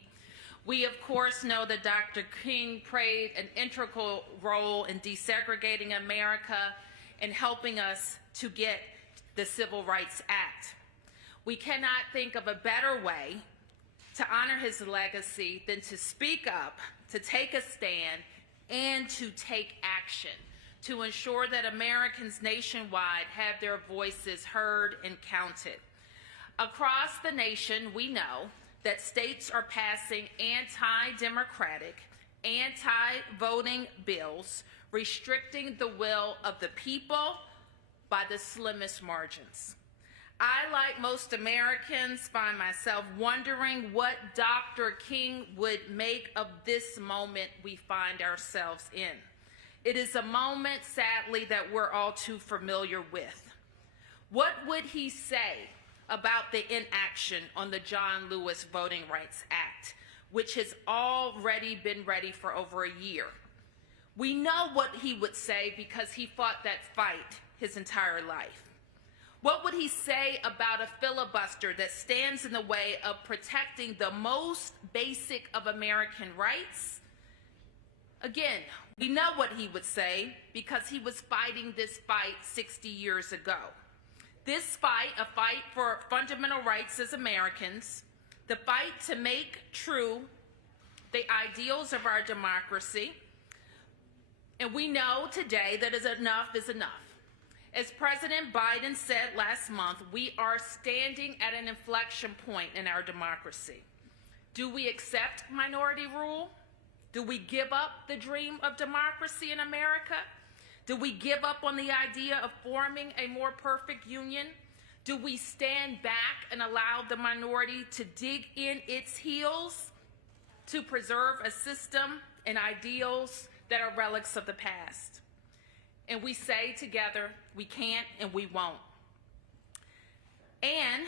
We, of course, know that Dr. King played an integral role in desegregating America and helping us to get the Civil Rights Act. We cannot think of a better way to honor his legacy than to speak up, to take a stand, and to take action to ensure that Americans nationwide have their voices heard and counted. Across the nation, we know that states are passing anti-democratic, anti-voting bills restricting the will of the people by the slimmest margins. I, like most Americans, find myself wondering what Dr. King would make of this moment we find ourselves in. It is a moment, sadly, that we're all too familiar with. What would he say about the inaction on the John Lewis Voting Rights Act, which has already been ready for over a year? We know what he would say because he fought that fight his entire life. What would he say about a filibuster that stands in the way of protecting the most basic of American rights? Again, we know what he would say because he was fighting this fight 60 years ago. This fight, a fight for fundamental rights as Americans, the fight to make true the ideals of our democracy, and we know today that enough is enough. As President Biden said last month, we are standing at an inflection point in our democracy. Do we accept minority rule? Do we give up the dream of democracy in America? Do we give up on the idea of forming a more perfect union? Do we stand back and allow the minority to dig in its heels to preserve a system and ideals that are relics of the past? And we say together, we can't and we won't. And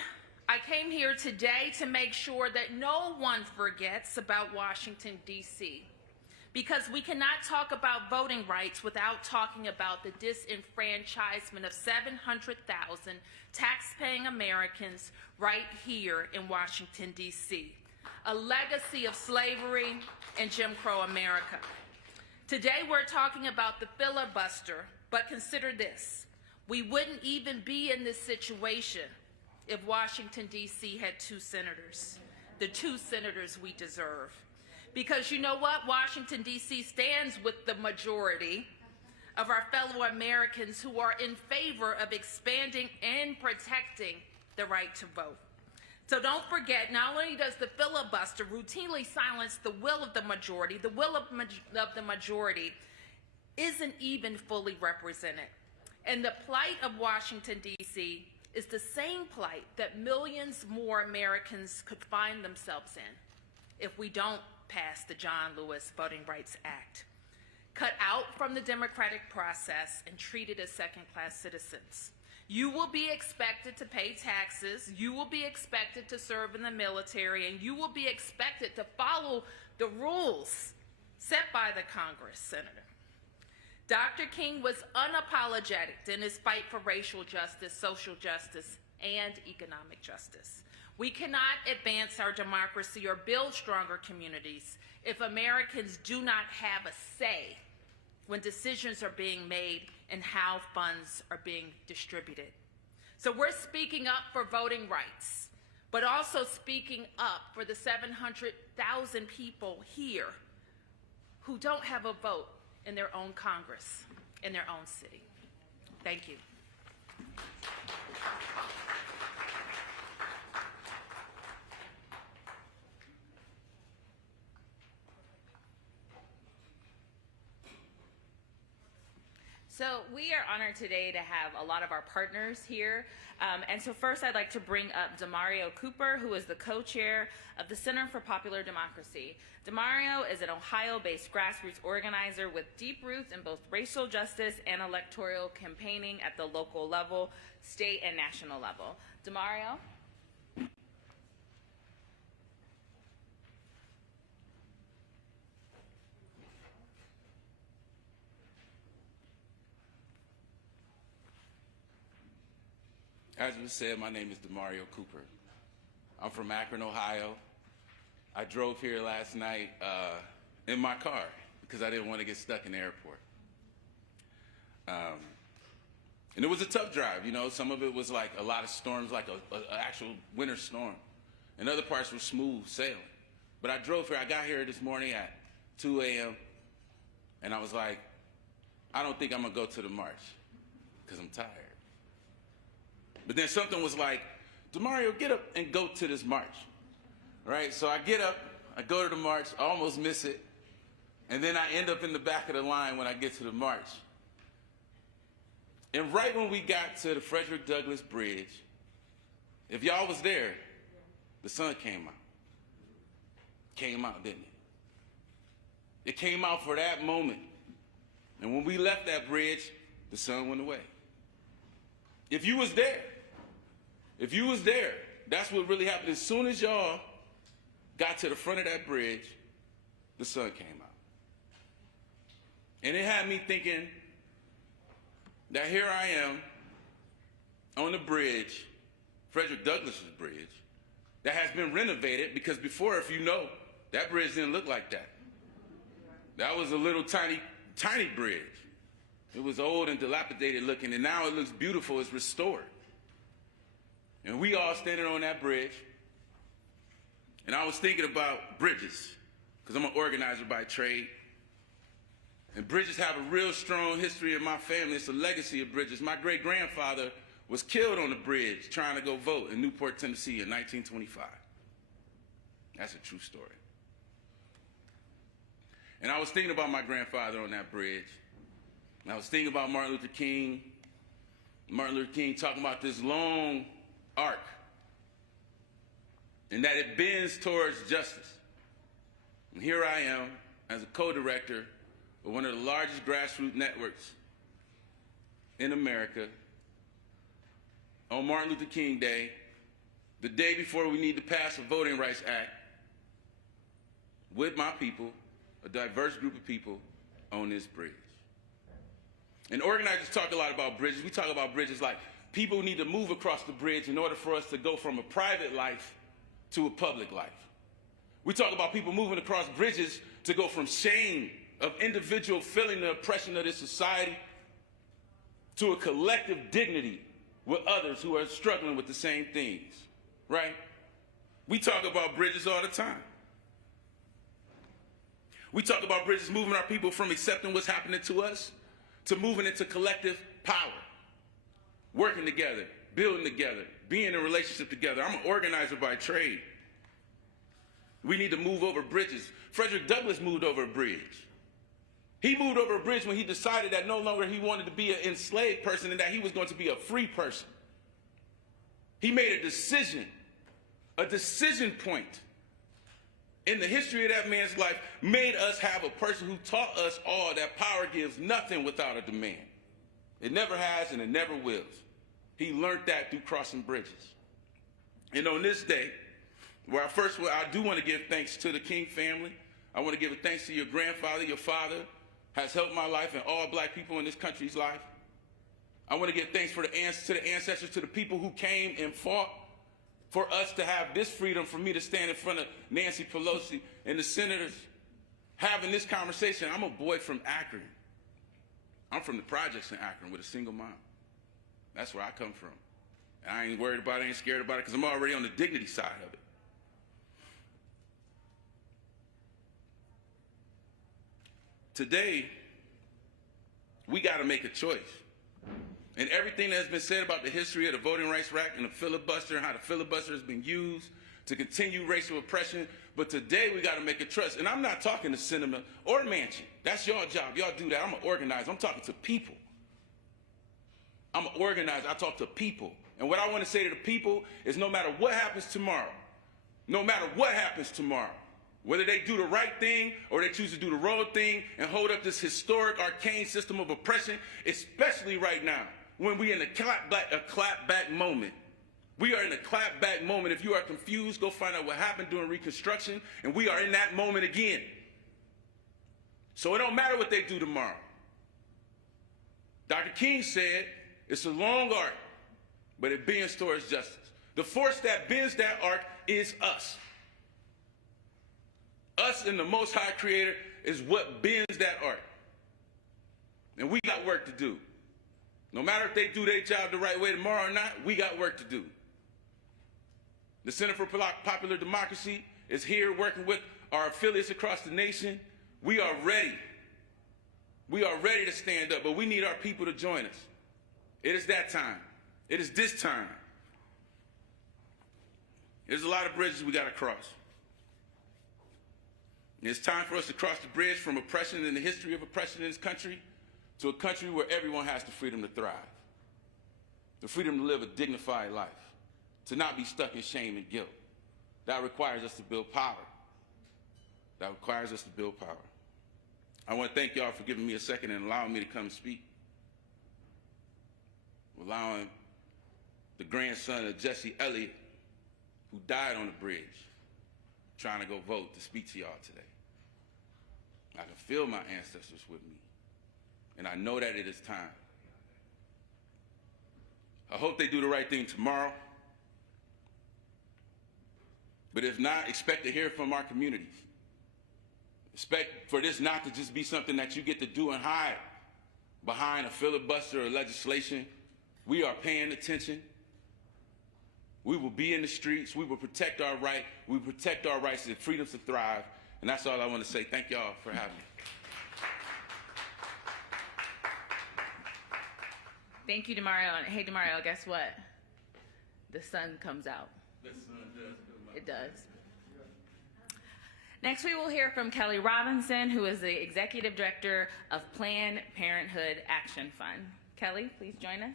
I came here today to make sure that no one forgets about Washington, D.C., because we cannot talk about voting rights without talking about the disenfranchisement of 700,000 tax-paying Americans right here in Washington, D.C., a legacy of slavery and Jim Crow America. Today we're talking about the filibuster, but consider this. We wouldn't even be in this situation if Washington, D.C. had 2 senators, the 2 senators we deserve. Because you know what? Washington, D.C. stands with the majority of our fellow Americans who are in favor of expanding and protecting the right to vote. So don't forget, not only does the filibuster routinely silence the will of the majority, the will of the majority isn't even fully represented. And the plight of Washington, D.C. is the same plight that millions more Americans could find themselves in if we don't pass the John Lewis Voting Rights Act. Cut out from the democratic process and treated as second-class citizens. You will be expected to pay taxes, you will be expected to serve in the military, and you will be expected to follow the rules set by the Congress, Senator. Dr. King was unapologetic in his fight for racial justice, social justice, and economic justice. We cannot advance our democracy or build stronger communities if Americans do not have a say when decisions are being made and how funds are being distributed. So we're speaking up for voting rights, but also speaking up for the 700,000 people here who don't have a vote in their own Congress, in their own city. Thank you. So we are honored today to have a lot of our partners here. And so first I'd like to bring up Demario Cooper, who is the co-chair of the Center for Popular Democracy. Demario is an Ohio-based grassroots organizer with deep roots in both racial justice and electoral campaigning at the local level, state and national level. Demario? As was said, my name is Demario Cooper. I'm from Akron, Ohio. I drove here last night in my car because I didn't want to get stuck in the airport. And it was a tough drive, you know. Some of it was like a lot of storms, like an actual winter storm. And other parts were smooth sailing. But I drove here. I got here this morning at 2 a.m. And I was like, I don't think I'm going to go to the march because I'm tired. But then something was like, Demario, get up and go to this march, right? So I get up, I go to the march, I almost miss it, and then I end up in the back of the line when I get to the march. And right when we got to the Frederick Douglass Bridge, if y'all was there, the sun came out. Came out, didn't it? It came out for that moment. And when we left that bridge, the sun went away. If you was there, that's what really happened. As soon as y'all got to the front of that bridge, the sun came out. And it had me thinking that here I am on the bridge, Frederick Douglass's bridge, that has been renovated because before, if you know, that bridge didn't look like that. That was a little tiny bridge. It was old and dilapidated looking, and now it looks beautiful, it's restored. And we all standing on that bridge, and I was thinking about bridges, because I'm an organizer by trade. And bridges have a real strong history in my family. It's a legacy of bridges. My great-grandfather was killed on the bridge trying to go vote in Newport, Tennessee in 1925. That's a true story. And I was thinking about my grandfather on that bridge. And I was thinking about Martin Luther King talking about this long arc, and that it bends towards justice. And here I am as a co-director of one of the largest grassroots networks in America on Martin Luther King Day, the day before we need to pass a Voting Rights Act, with my people, a diverse group of people, on this bridge. And organizers talk a lot about bridges. We talk about bridges like people need to move across the bridge in order for us to go from a private life to a public life. We talk about people moving across bridges to go from shame of individual feeling the oppression of this society to a collective dignity with others who are struggling with the same things, right? We talk about bridges all the time. We talk about bridges moving our people from accepting what's happening to us to moving into collective power, working together, building together, being in a relationship together. I'm an organizer by trade. We need to move over bridges. Frederick Douglass moved over a bridge. He moved over a bridge when he decided that no longer he wanted to be an enslaved person and that he was going to be a free person. He made a decision point in the history of that man's life, made us have a person who taught us all that power gives nothing without a demand. It never has and it never will. He learned that through crossing bridges. And on this day, where I do want to give thanks to the King family. I want to give a thanks to your grandfather. Your father has helped my life and all black people in this country's life. I want to give thanks to the ancestors, to the people who came and fought for us to have this freedom, for me to stand in front of Nancy Pelosi and the senators having this conversation. I'm a boy from Akron. I'm from the projects in Akron with a single mom. That's where I come from. And I ain't worried about it, I ain't scared about it, because I'm already on the dignity side of it. Today, we got to make a choice. And everything that has been said about the history of the Voting Rights Act and the filibuster and how the filibuster has been used to continue racial oppression, but today we got to make a choice. And I'm not talking to Sinema or Manchin. That's your job. Y'all do that. I'm an organizer. I'm talking to people. I'm an organizer. I talk to people. And what I want to say to the people is no matter what happens tomorrow, whether they do the right thing or they choose to do the wrong thing and hold up this historic, arcane system of oppression, especially right now, when we're in a clapback moment. We are in a clapback moment. If you are confused, go find out what happened during Reconstruction, and we are in that moment again. So it don't matter what they do tomorrow. Dr. King said, it's a long arc, but it bends towards justice. The force that bends that arc is us. Us and the Most High Creator is what bends that arc. And we got work to do. No matter if they do their job the right way tomorrow or not, we got work to do. The Center for Popular Democracy is here working with our affiliates across the nation. We are ready. We are ready to stand up, but we need our people to join us. It is that time. It is this time. There's a lot of bridges we got to cross. It's time for us to cross the bridge from oppression and the history of oppression in this country to a country where everyone has the freedom to thrive, the freedom to live a dignified life, to not be stuck in shame and guilt. That requires us to build power. I want to thank y'all for giving me a second and allowing me to come and speak, allowing the grandson of Jesse Elliott, who died on the bridge, trying to go vote, to speak to y'all today. I can feel my ancestors with me, and I know that it is time. I hope they do the right thing tomorrow, but if not, expect to hear from our communities. Expect for this not to just be something that you get to do and hide behind a filibuster or legislation. We are paying attention. We will be in the streets. We will protect our right. We will protect our rights and freedoms to thrive. And that's all I want to say. Thank y'all for having me. Thank you, Demario. And hey, Demario, guess what? The sun comes out. The sun does come out. It does. Next, we will hear from Kelly Robinson, who is the Executive Director of Planned Parenthood Action Fund. Kelly, please join us.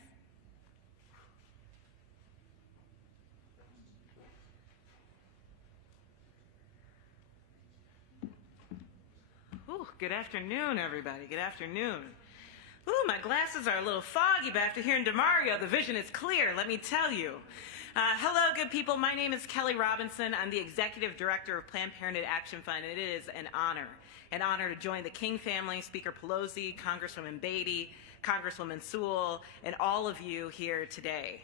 Ooh, good afternoon, everybody. Good afternoon. Ooh, my glasses are a little foggy, but after hearing Demario, the vision is clear, let me tell you. Hello, good people. My name is Kelly Robinson. I'm the Executive Director of Planned Parenthood Action Fund, and it is an honor to join the King family, Speaker Pelosi, Congresswoman Beatty, Congresswoman Sewell, and all of you here today.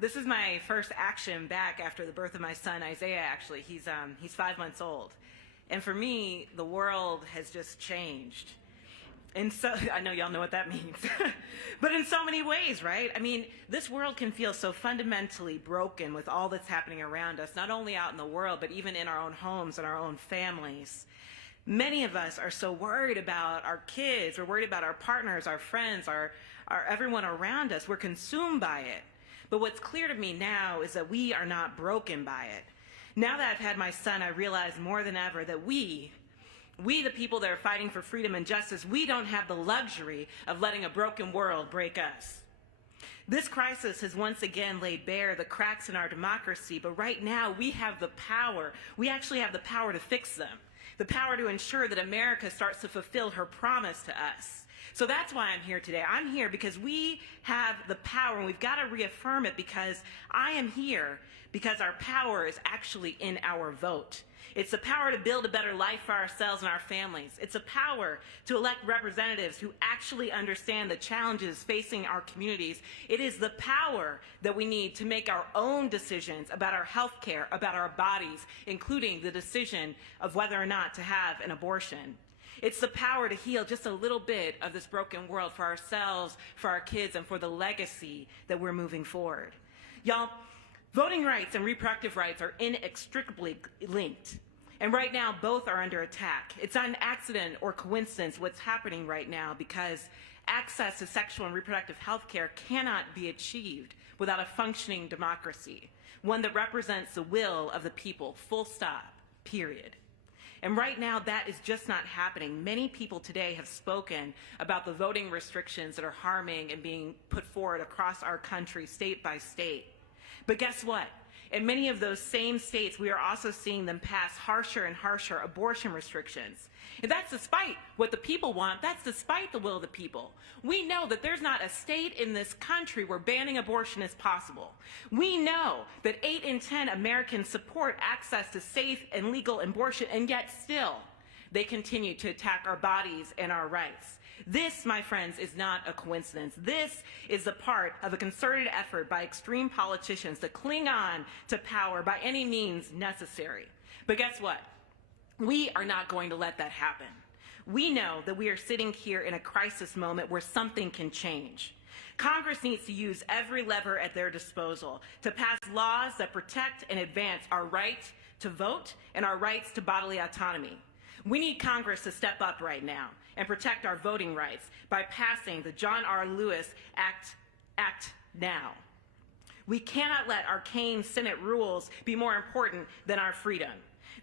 This is my first action back after the birth of my son, Isaiah, actually. He's 5 months old. And for me, the world has just changed. And so, I know y'all know what that means, but in so many ways, right? I mean, this world can feel so fundamentally broken with all that's happening around us, not only out in the world, but even in our own homes and our own families. Many of us are so worried about our kids, we're worried about our partners, our friends, our everyone around us. We're consumed by it. But what's clear to me now is that we are not broken by it. Now that I've had my son, I realize more than ever that we, the people that are fighting for freedom and justice, we don't have the luxury of letting a broken world break us. This crisis has once again laid bare the cracks in our democracy, but right now we have the power. We actually have the power to fix them, the power to ensure that America starts to fulfill her promise to us. So that's why I'm here today. I'm here because we have the power, and we've got to reaffirm it, because I am here because our power is actually in our vote. It's the power to build a better life for ourselves and our families. It's a power to elect representatives who actually understand the challenges facing our communities. It is the power that we need to make our own decisions about our health care, about our bodies, including the decision of whether or not to have an abortion. It's the power to heal just a little bit of this broken world for ourselves, for our kids, and for the legacy that we're moving forward. Y'all, voting rights and reproductive rights are inextricably linked. And right now, both are under attack. It's not an accident or coincidence what's happening right now, because access to sexual and reproductive health care cannot be achieved without a functioning democracy, one that represents the will of the people, full stop, period. And right now, that is just not happening. Many people today have spoken about the voting restrictions that are harming and being put forward across our country, state by state. But guess what? In many of those same states, we are also seeing them pass harsher and harsher abortion restrictions. And that's despite what the people want. That's despite the will of the people. We know that there's not a state in this country where banning abortion is possible. We know that 8 in 10 Americans support access to safe and legal abortion, and yet still they continue to attack our bodies and our rights. This, my friends, is not a coincidence. This is a part of a concerted effort by extreme politicians to cling on to power by any means necessary. But guess what? We are not going to let that happen. We know that we are sitting here in a crisis moment where something can change. Congress needs to use every lever at their disposal to pass laws that protect and advance our right to vote and our rights to bodily autonomy. We need Congress to step up right now and protect our voting rights by passing the John R. Lewis Act now. We cannot let arcane Senate rules be more important than our freedom.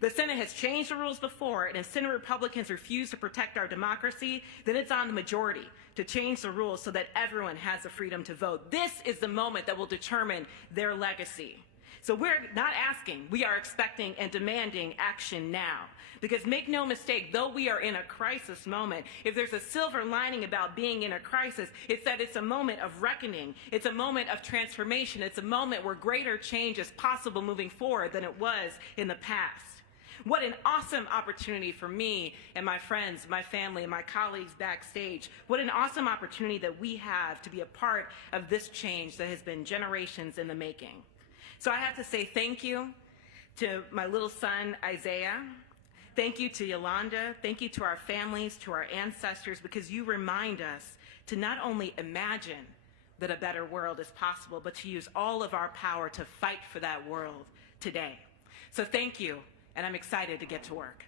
The Senate has changed the rules before, and if Senate Republicans refuse to protect our democracy, then it's on the majority to change the rules so that everyone has the freedom to vote. This is the moment that will determine their legacy. So we're not asking, we are expecting and demanding action now. Because make no mistake, though we are in a crisis moment, if there's a silver lining about being in a crisis, it's that it's a moment of reckoning. It's a moment of transformation. It's a moment where greater change is possible moving forward than it was in the past. What an awesome opportunity for me and my friends, my family, and my colleagues backstage. What an awesome opportunity that we have to be a part of this change that has been generations in the making. So I have to say thank you to my little son, Isaiah. Thank you to Yolanda. Thank you to our families, to our ancestors, because you remind us to not only imagine that a better world is possible, but to use all of our power to fight for that world today. So thank you, and I'm excited to get to work.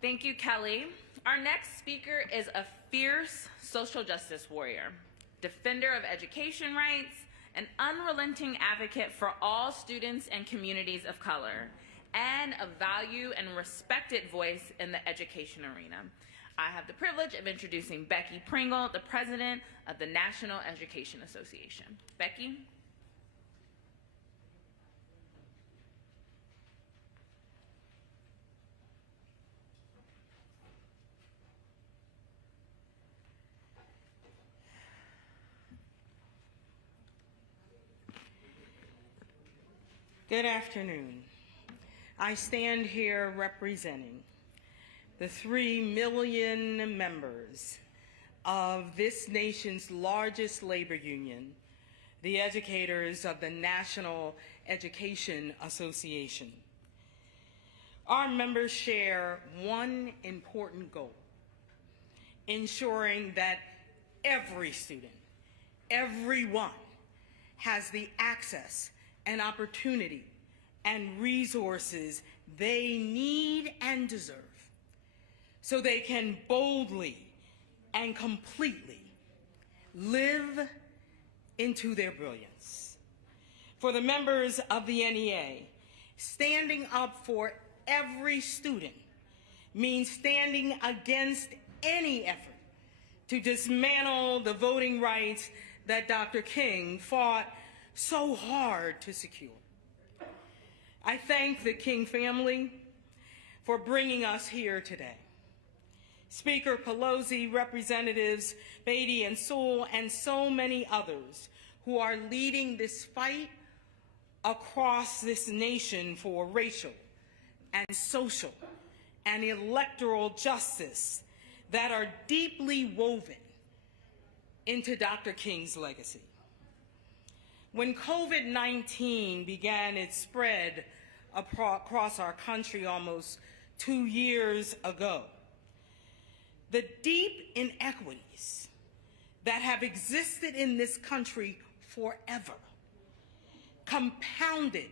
Thank you, Kelly. Our next speaker is a fierce social justice warrior, defender of education rights, an unrelenting advocate for all students and communities of color, and a value and respected voice in the education arena. I have the privilege of introducing Becky Pringle, the president of the National Education Association. Becky? Good afternoon. I stand here representing the 3 million members of this nation's largest labor union, the educators of the National Education Association. our members share one important goal: ensuring that every student, everyone, has the access and opportunity and resources they need and deserve so they can boldly and completely live into their brilliance. For the members of the NEA, standing up for every student means standing against any effort to dismantle the voting rights that Dr. King fought so hard to secure. I thank the King family for bringing us here today. Speaker Pelosi, Representatives Beatty and Sewell, and so many others who are leading this fight across this nation for racial and social and electoral justice that are deeply woven into Dr. King's legacy. When COVID-19 began its spread across our country almost 2 years ago, the deep inequities that have existed in this country forever compounded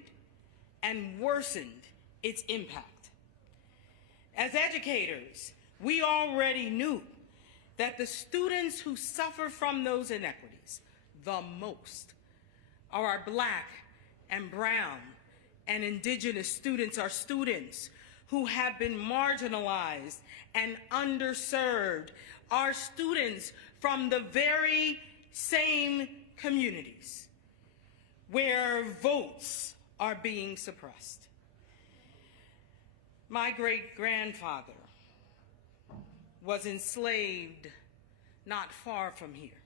and worsened its impact. As educators, we already knew that the students who suffer from those inequities the most are our Black and brown and indigenous students, are students who have been marginalized and underserved, are students from the very same communities where votes are being suppressed. My great-grandfather was enslaved not far from here,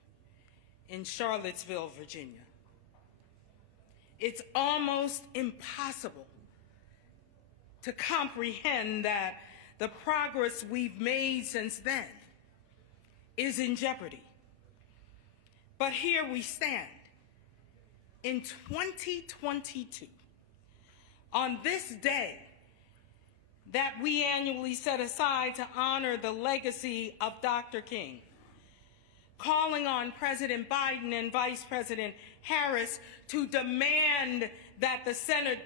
in Charlottesville, Virginia. It's almost impossible to comprehend that the progress we've made since then is in jeopardy. But here we stand in 2022, on this day that we annually set aside to honor the legacy of Dr. King, calling on President Biden and Vice President Harris to demand that the Senate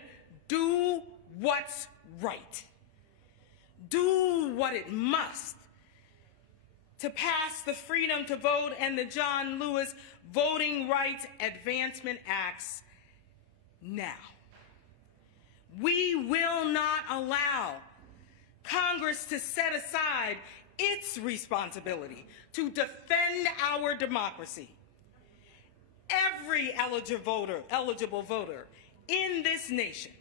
do what's right, do what it must to pass the Freedom to Vote and the John Lewis Voting Rights Advancement Acts now. We will not allow Congress to set aside its responsibility to defend our democracy. Every eligible voter in this nation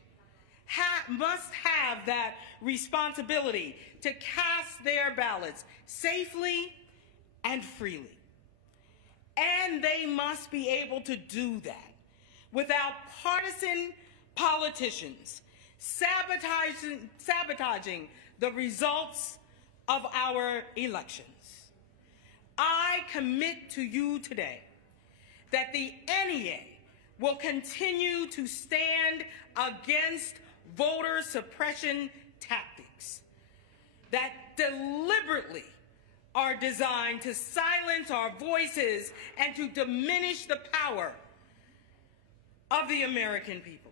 must have that responsibility to cast their ballots safely and freely. And they must be able to do that without partisan politicians sabotaging the results of our elections. I commit to you today that the NEA will continue to stand against voter suppression tactics that deliberately are designed to silence our voices and to diminish the power of the American people.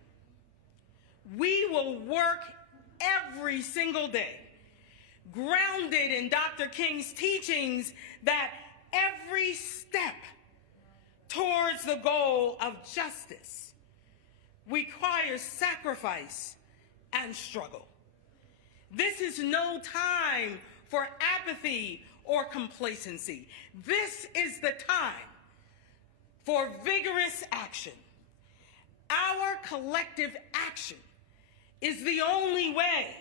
We will work every single day, grounded in Dr. King's teachings, that every step towards the goal of justice requires sacrifice and struggle. This is no time for apathy or complacency. This is the time for vigorous action. Our collective action is the only way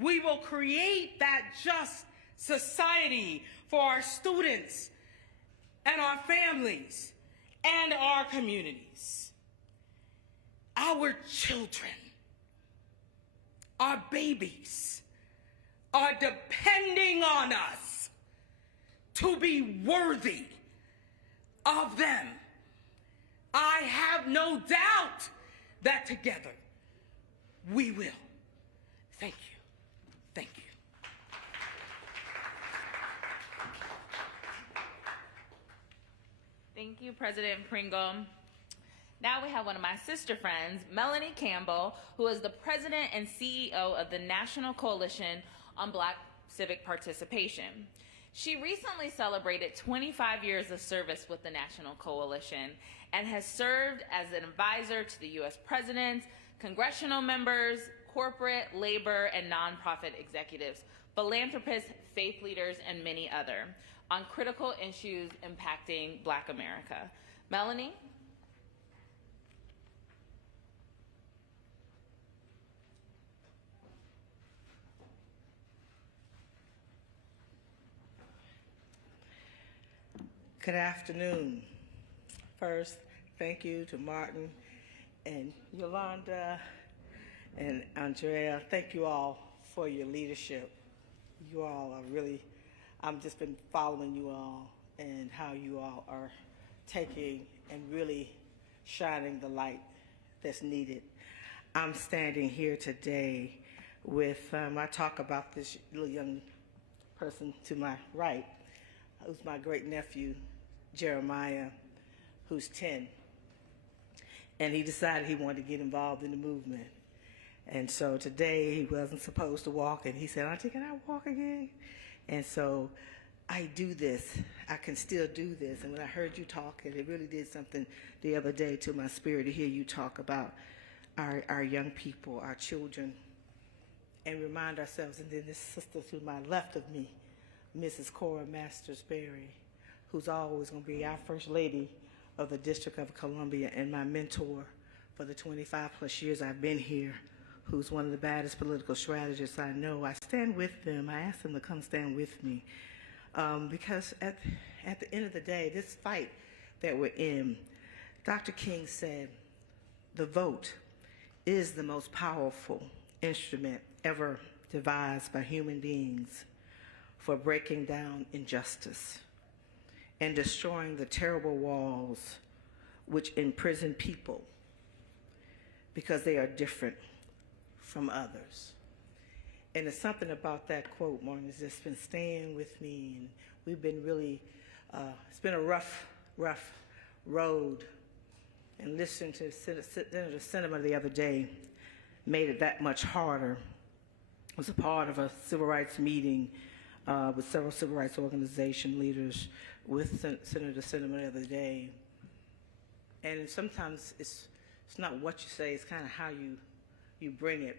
we will create that just society for our students and our families and our communities. Our children, our babies, are depending on us to be worthy of them. I have no doubt that together we will. Thank you. President Pringle. Now we have one of my sister friends, Melanie Campbell, who is the president and CEO of the National Coalition on Black Civic Participation. She recently celebrated 25 years of service with the National Coalition and has served as an advisor to the U.S. President, congressional members, corporate, labor, and nonprofit executives, philanthropists, faith leaders, and many other on critical issues impacting Black America. Melanie? Good afternoon. First, thank you to Martin and Yolanda and Arndrea. Thank you all for your leadership. You all are really, I've just been following you all and how you all are taking and really shining the light that's needed. I'm standing here today with, I talk about this little young person to my right, who's my great nephew, Jeremiah, who's 10. And he decided he wanted to get involved in the movement. And so today he wasn't supposed to walk, and he said, Auntie, can I walk again? And so I do this. I can still do this. And when I heard you talk, and it really did something the other day to my spirit to hear you talk about our young people, our children, and remind ourselves. And then this sister to my left of me, Mrs. Cora Masters-Berry, who's always going to be our First Lady of the District of Columbia and my mentor for the 25 plus years I've been here, who's one of the baddest political strategists I know. I stand with them. I ask them to come stand with me because at the end of the day, this fight that we're in, Dr. King said, the vote is the most powerful instrument ever devised by human beings for breaking down injustice and destroying the terrible walls which imprison people because they are different from others. And it's something about that quote, Martin, has just been staying with me, and we've been really, it's been a rough road, and listening to Senator Sinema the other day made it that much harder. I was a part of a civil rights meeting with several civil rights organization leaders with Senator Sinema the other day. And sometimes it's not what you say, it's kind of how you bring it.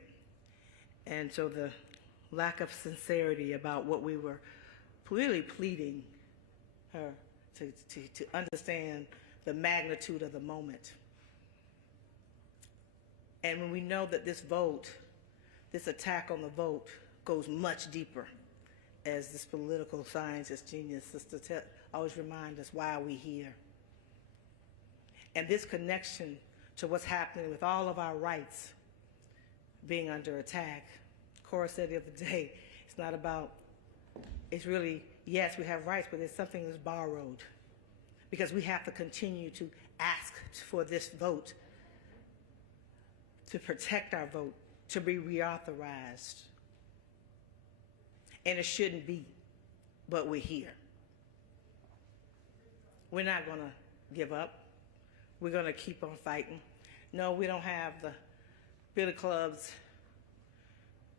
And so the lack of sincerity about what we were really pleading her to understand the magnitude of the moment. And when we know that this vote, this attack on the vote goes much deeper, as this political scientist genius sister always reminds us why we're here. And this connection to what's happening with all of our rights being under attack. Cora said the other day, it's not about, it's really, yes, we have rights, but it's something that's borrowed. Because we have to continue to ask for this vote, to protect our vote, to be reauthorized. And it shouldn't be, but we're here. We're not going to give up. We're going to keep on fighting. No, we don't have the billy clubs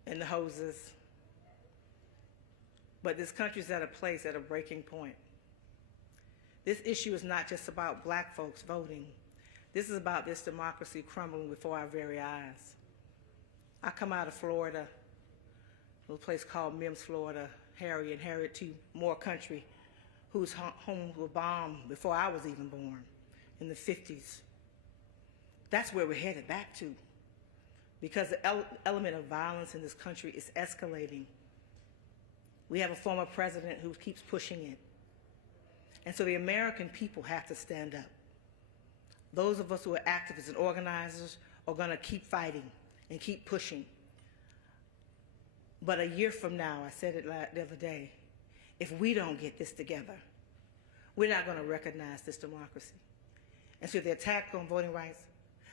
and the hoses. But this country's at a place, at a breaking point. This issue is not just about black folks voting. This is about this democracy crumbling before our very eyes. I come out of Florida, a little place called Mims, Florida. Harry and Harriet T. Moore country, whose homes were bombed before I was even born in the 50s. That's where we're headed back to, because the element of violence in this country is escalating. We have a former president who keeps pushing it. And so the American people have to stand up. Those of us who are activists and organizers are going to keep fighting and keep pushing. But a year from now, I said it the other day, if we don't get this together, we're not going to recognize this democracy. And so the attack on voting rights,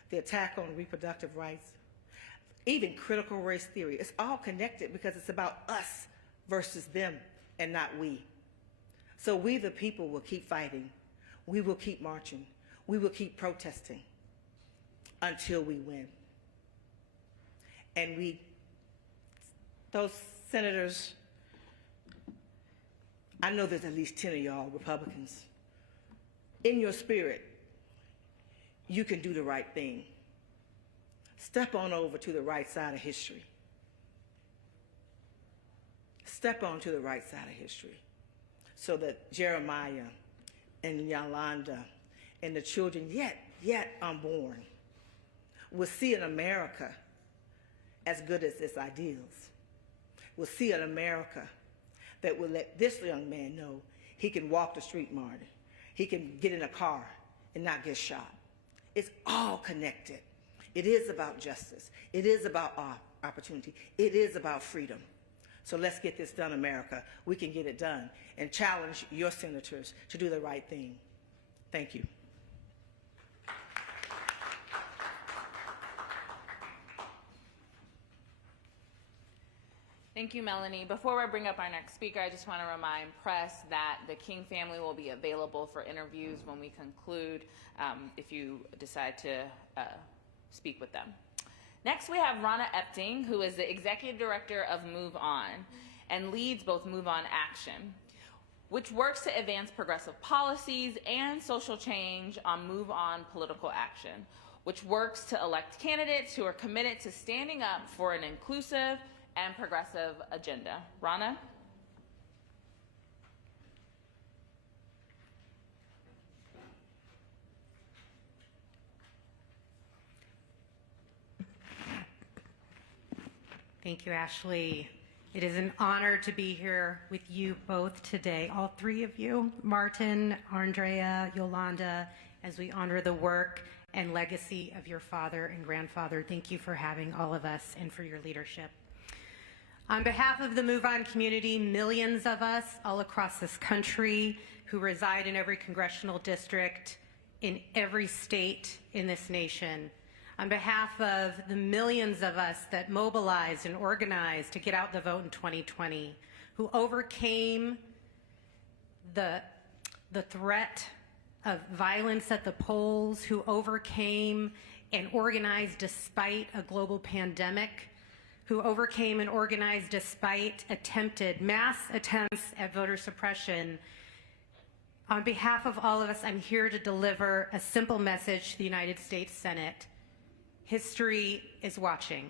the attack on reproductive rights, even critical race theory, it's all connected because it's about us versus them and not we. So we, the people, will keep fighting. we will keep marching. We will keep protesting until we win. And those senators, I know there's at least 10 of y'all Republicans. In your spirit, you can do the right thing. Step on over to the right side of history. Step on to the right side of history so that Jeremiah and Yolanda and the children yet unborn will see an America as good as its ideals. Will see an America that will let this young man know he can walk the street, Martin. He can get in a car and not get shot. It's all connected. It is about justice. It is about opportunity. It is about freedom. So let's get this done, America. We can get it done. And challenge your senators to do the right thing. Thank you. Thank you, Melanie. Before I bring up our next speaker, I just want to remind press that the King family will be available for interviews when we conclude, if you decide to speak with them. Next, we have Rana Epting, who is the Executive Director of Move On and leads both Move On Action, which works to advance progressive policies and social change on Move On Political Action, which works to elect candidates who are committed to standing up for an inclusive and progressive agenda. Rana? Thank you, Ashley. It is an honor to be here with you both today, all three of you, Martin, Arndrea, Yolanda, as we honor the work and legacy of your father and grandfather. Thank you for having all of us and for your leadership. On behalf of the Move On community, millions of us all across this country who reside in every congressional district, in every state in this nation, on behalf of the millions of us that mobilized and organized to get out the vote in 2020, who overcame the threat of violence at the polls, who overcame and organized despite a global pandemic, who overcame and organized despite mass attempts at voter suppression. On behalf of all of us, I'm here to deliver a simple message to the United States Senate. History is watching.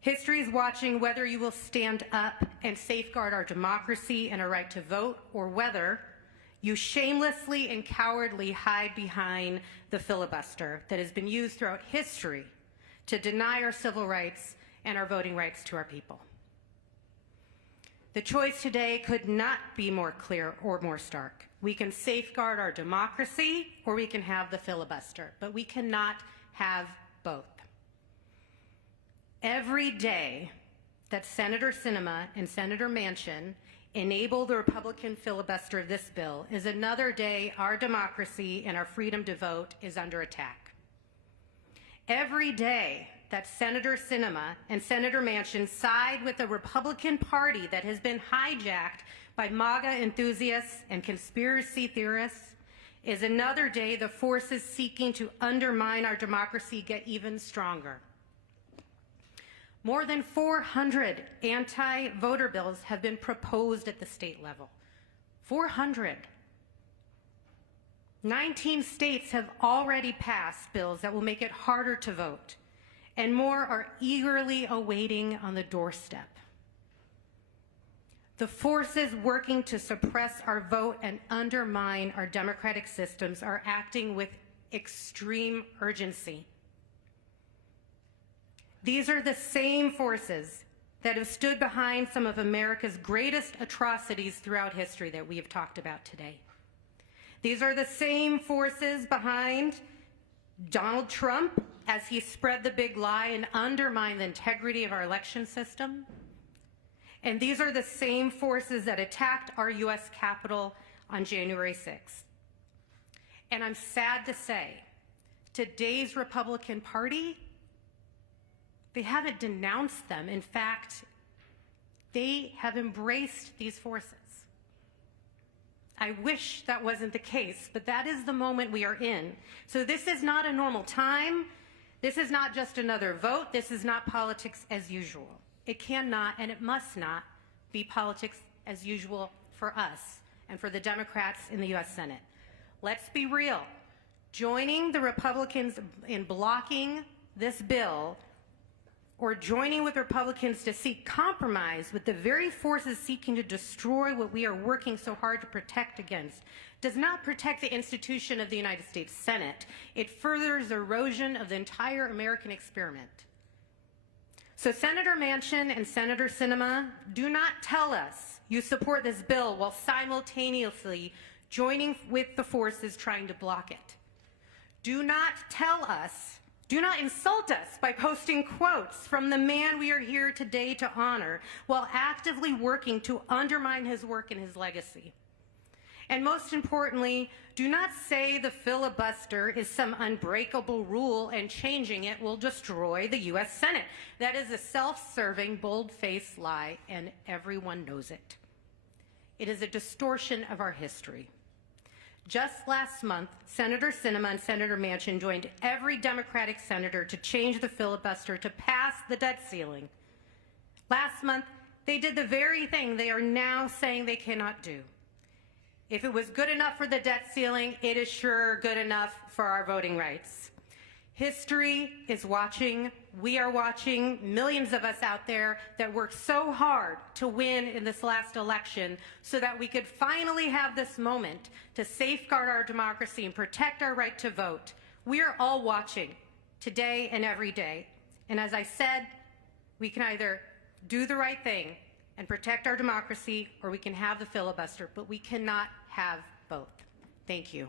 History is watching whether you will stand up and safeguard our democracy and our right to vote, or whether you shamelessly and cowardly hide behind the filibuster that has been used throughout history to deny our civil rights and our voting rights to our people. The choice today could not be more clear or more stark. We can safeguard our democracy, or we can have the filibuster, but we cannot have both. Every day that Senator Sinema and Senator Manchin enable the Republican filibuster of this bill is another day our democracy and our freedom to vote is under attack. Every day that Senator Sinema and Senator Manchin side with the Republican Party that has been hijacked by MAGA enthusiasts and conspiracy theorists is another day the forces seeking to undermine our democracy get even stronger. More than 400 anti-voter bills have been proposed at the state level. 400. 19 states have already passed bills that will make it harder to vote, and more are eagerly awaiting on the doorstep. The forces working to suppress our vote and undermine our democratic systems are acting with extreme urgency. These are the same forces that have stood behind some of America's greatest atrocities throughout history that we have talked about today. These are the same forces behind Donald Trump as he spread the big lie and undermined the integrity of our election system. And these are the same forces that attacked our U.S. Capitol on January 6th. And I'm sad to say, today's Republican Party, they haven't denounced them. In fact, they have embraced these forces. I wish that wasn't the case, but that is the moment we are in. So this is not a normal time. This is not just another vote. This is not politics as usual. It cannot and it must not be politics as usual for us and for the Democrats in the U.S. Senate. Let's be real. Joining the Republicans in blocking this bill or joining with Republicans to seek compromise with the very forces seeking to destroy what we are working so hard to protect against does not protect the institution of the United States Senate. It furthers erosion of the entire American experiment. So Senator Manchin and Senator Sinema, do not tell us you support this bill while simultaneously joining with the forces trying to block it. Do not tell us, do not insult us by posting quotes from the man we are here today to honor while actively working to undermine his work and his legacy. And most importantly, do not say the filibuster is some unbreakable rule and changing it will destroy the U.S. Senate. That is a self-serving, bold-faced lie, and everyone knows it. It is a distortion of our history. Just last month, Senator Sinema and Senator Manchin joined every Democratic senator to change the filibuster to pass the debt ceiling. Last month, they did the very thing they are now saying they cannot do. If it was good enough for the debt ceiling, it is sure good enough for our voting rights. History is watching. We are watching. Millions of us out there that worked so hard to win in this last election so that we could finally have this moment to safeguard our democracy and protect our right to vote. We are all watching today and every day. And as I said, we can either do the right thing and protect our democracy, or we can have the filibuster, but we cannot have both. Thank you.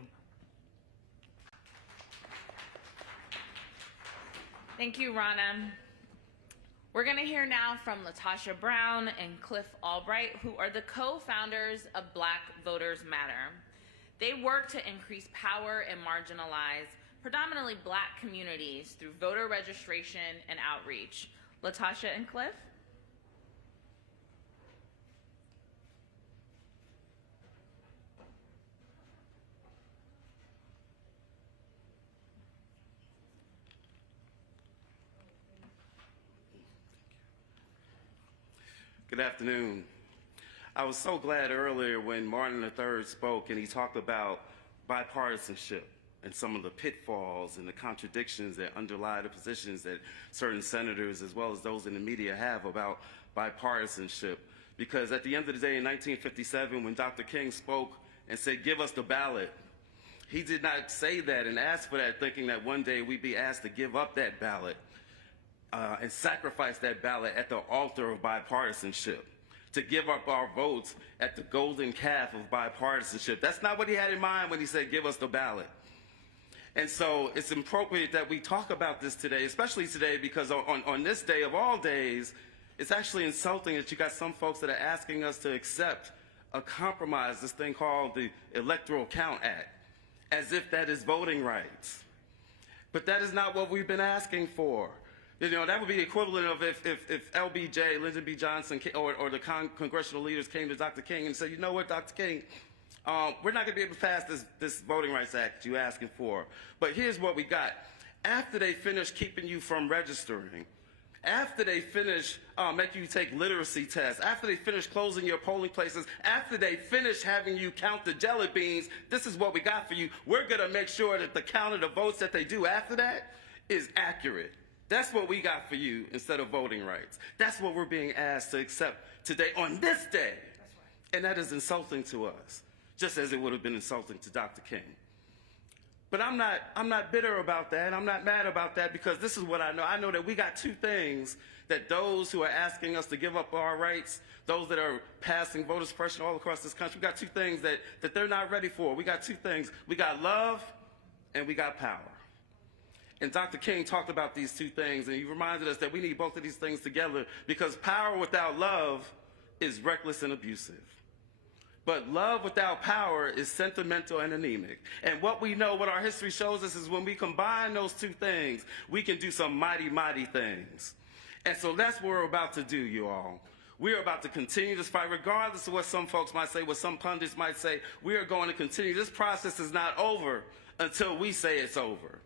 Thank you, Rana. We're going to hear now from LaTosha Brown and Cliff Albright, who are the co-founders of Black Voters Matter. They work to increase power and marginalize predominantly Black communities through voter registration and outreach. LaTosha and Cliff? Good afternoon. I was so glad earlier when Martin III spoke and he talked about bipartisanship and some of the pitfalls and the contradictions that underlie the positions that certain senators as well as those in the media have about bipartisanship. Because at the end of the day in 1957 when Dr. King spoke and said, "Give us the ballot," he did not say that and ask for that thinking that one day we'd be asked to give up that ballot. And sacrifice that ballot at the altar of bipartisanship, to give up our votes at the golden calf of bipartisanship. That's not what he had in mind when he said, "Give us the ballot." And so it's appropriate that we talk about this today, especially today, because on this day of all days, it's actually insulting that you got some folks that are asking us to accept a compromise, this thing called the Electoral Count Act, as if that is voting rights. But that is not what we've been asking for. You know, that would be the equivalent of if LBJ, Lyndon B. Johnson, or the congressional leaders came to Dr. King and said, "You know what, Dr. King, we're not going to be able to pass this Voting Rights Act you're asking for. But here's what we got. After they finish keeping you from registering, after they finish making you take literacy tests, after they finish closing your polling places, after they finish having you count the jelly beans, this is what we got for you. We're going to make sure that the count of the votes that they do after that is accurate. That's what we got for you instead of voting rights. That's what we're being asked to accept today on this day. And that is insulting to us, just as it would have been insulting to Dr. King. But I'm not bitter about that. I'm not mad about that, because this is what I know. I know that we got two things that those who are asking us to give up our rights, those that are passing voter suppression all across this country, we got two things that they're not ready for. We got two things. We got love and we got power. And Dr. King talked about these two things, and he reminded us that we need both of these things together, because power without love is reckless and abusive. But love without power is sentimental and anemic. And what we know, what our history shows us, is when we combine those two things, we can do some mighty, mighty things. And so that's what we're about to do, you all. We are about to continue this fight, regardless of what some folks might say, what some pundits might say. We are going to continue. This process is not over until we say it's over.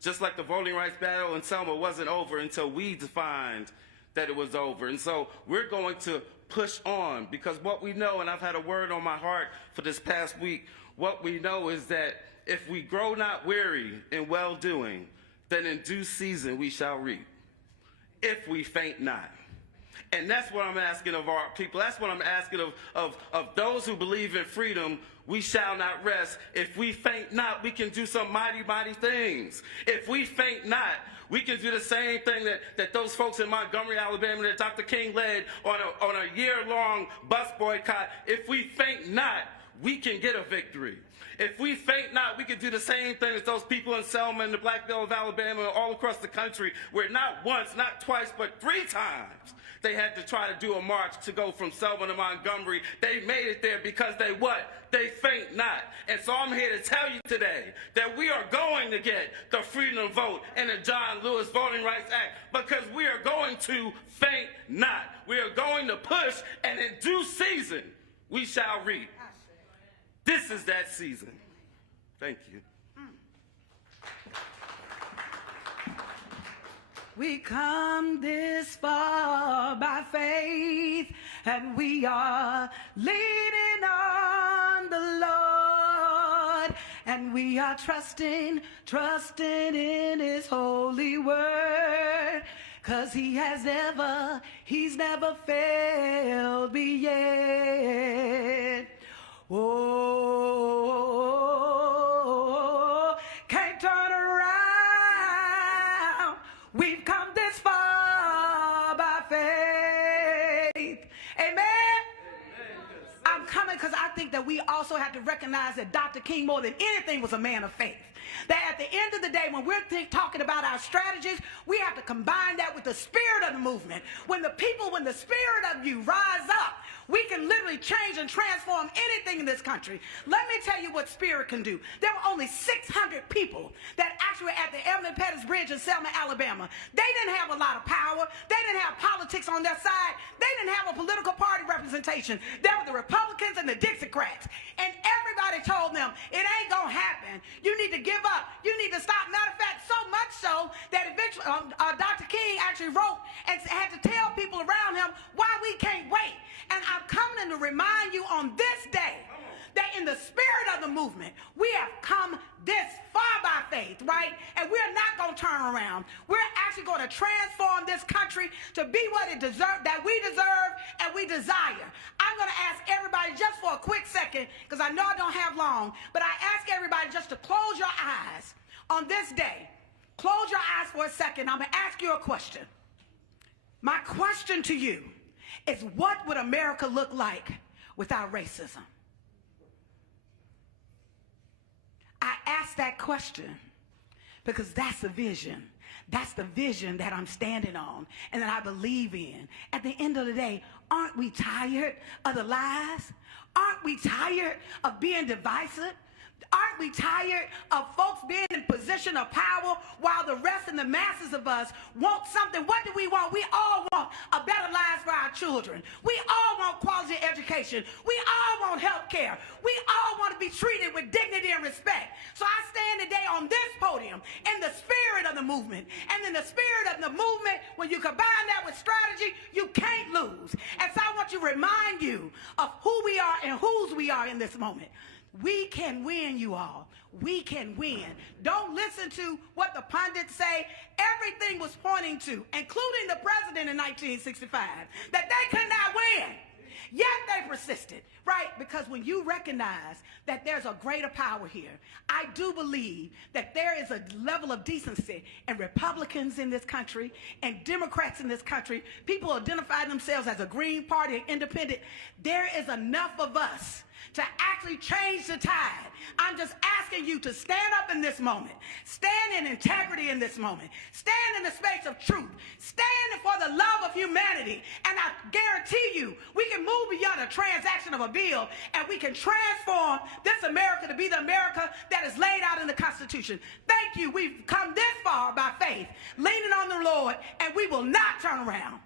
Just like the voting rights battle in Selma wasn't over until we defined that it was over. And so we're going to push on, because what we know, and I've had a word on my heart for this past week, what we know is that if we grow not weary in well-doing, then in due season we shall reap, if we faint not. And that's what I'm asking of our people. That's what I'm asking of those who believe in freedom. We shall not rest. If we faint not, we can do some mighty, mighty things. If we faint not, we can do the same thing that those folks in Montgomery, Alabama, that Dr. King led on a year-long bus boycott. If we faint not, we can get a victory. If we faint not, we can do the same thing as those people in Selma and the Black Belt of Alabama and all across the country, where not once, not twice, but 3 times they had to try to do a march to go from Selma to Montgomery. They made it there because they what? They faint not. And so I'm here to tell you today that we are going to get the freedom to vote and the John Lewis Voting Rights Act, because we are going to faint not. We are going to push, and in due season, we shall reap. This is that season. Thank you. We come this far by faith, and we are leaning on the Lord, and we are trusting in His holy word, 'cause He's never failed me yet. Oh, can't turn around. We've come this far by faith. Amen? I'm coming because I think that we also have to recognize that Dr. King, more than anything, was a man of faith. That at the end of the day, when we're talking about our strategies, we have to combine that with the spirit of the movement. When the spirit of you rise up, we can literally change and transform anything in this country. Let me tell you what spirit can do. There were only 600 people that actually were at the Evelyn Pettis Bridge in Selma, Alabama. They didn't have a lot of power. They didn't have politics on their side. They didn't have a political party representation. There were the Republicans and the Dixiecrats. And everybody told them, it ain't going to happen. You need to give up. You need to stop. Matter of fact, so much so that eventually Dr. King actually wrote and had to tell people around him why we can't wait. And I'm coming to remind you on this day that in the spirit of the movement, we have come this far by faith, right? And we're not going to turn around. We're actually going to transform this country to be what it deserves, that we deserve and we desire. I'm going to ask everybody just for a quick second, because I know I don't have long, but I ask everybody just to close your eyes on this day. Close your eyes for a second. I'm going to ask you a question. My question to you is, what would America look like without racism? I ask that question because that's the vision. That's the vision that I'm standing on and that I believe in. At the end of the day, aren't we tired of the lies? Aren't we tired of being divisive? Aren't we tired of folks being in position of power while the rest and the masses of us want something? What do we want? We all want a better life for our children. We all want quality education. We all want health care. We all want to be treated with dignity and respect. So I stand today on this podium in the spirit of the movement. And in the spirit of the movement, when you combine that with strategy, you can't lose. And so I want to remind you of who we are and whose we are in this moment. We can win, you all. We can win. Don't listen to what the pundits say. Everything was pointing to, including the president in 1965, that they could not win. Yet they persisted, right? Because when you recognize that there's a greater power here, I do believe that there is a level of decency in Republicans in this country and Democrats in this country, people identify themselves as a Green Party and independent. There is enough of us to actually change the tide. I'm just asking you to stand up in this moment. Stand in integrity in this moment. Stand in the space of truth. Stand for the love of humanity. And I guarantee you, we can move beyond a transaction of a bill, and we can transform this America to be the America that is laid out in the Constitution. Thank you. We've come this far by faith, leaning on the Lord, and we will not turn around.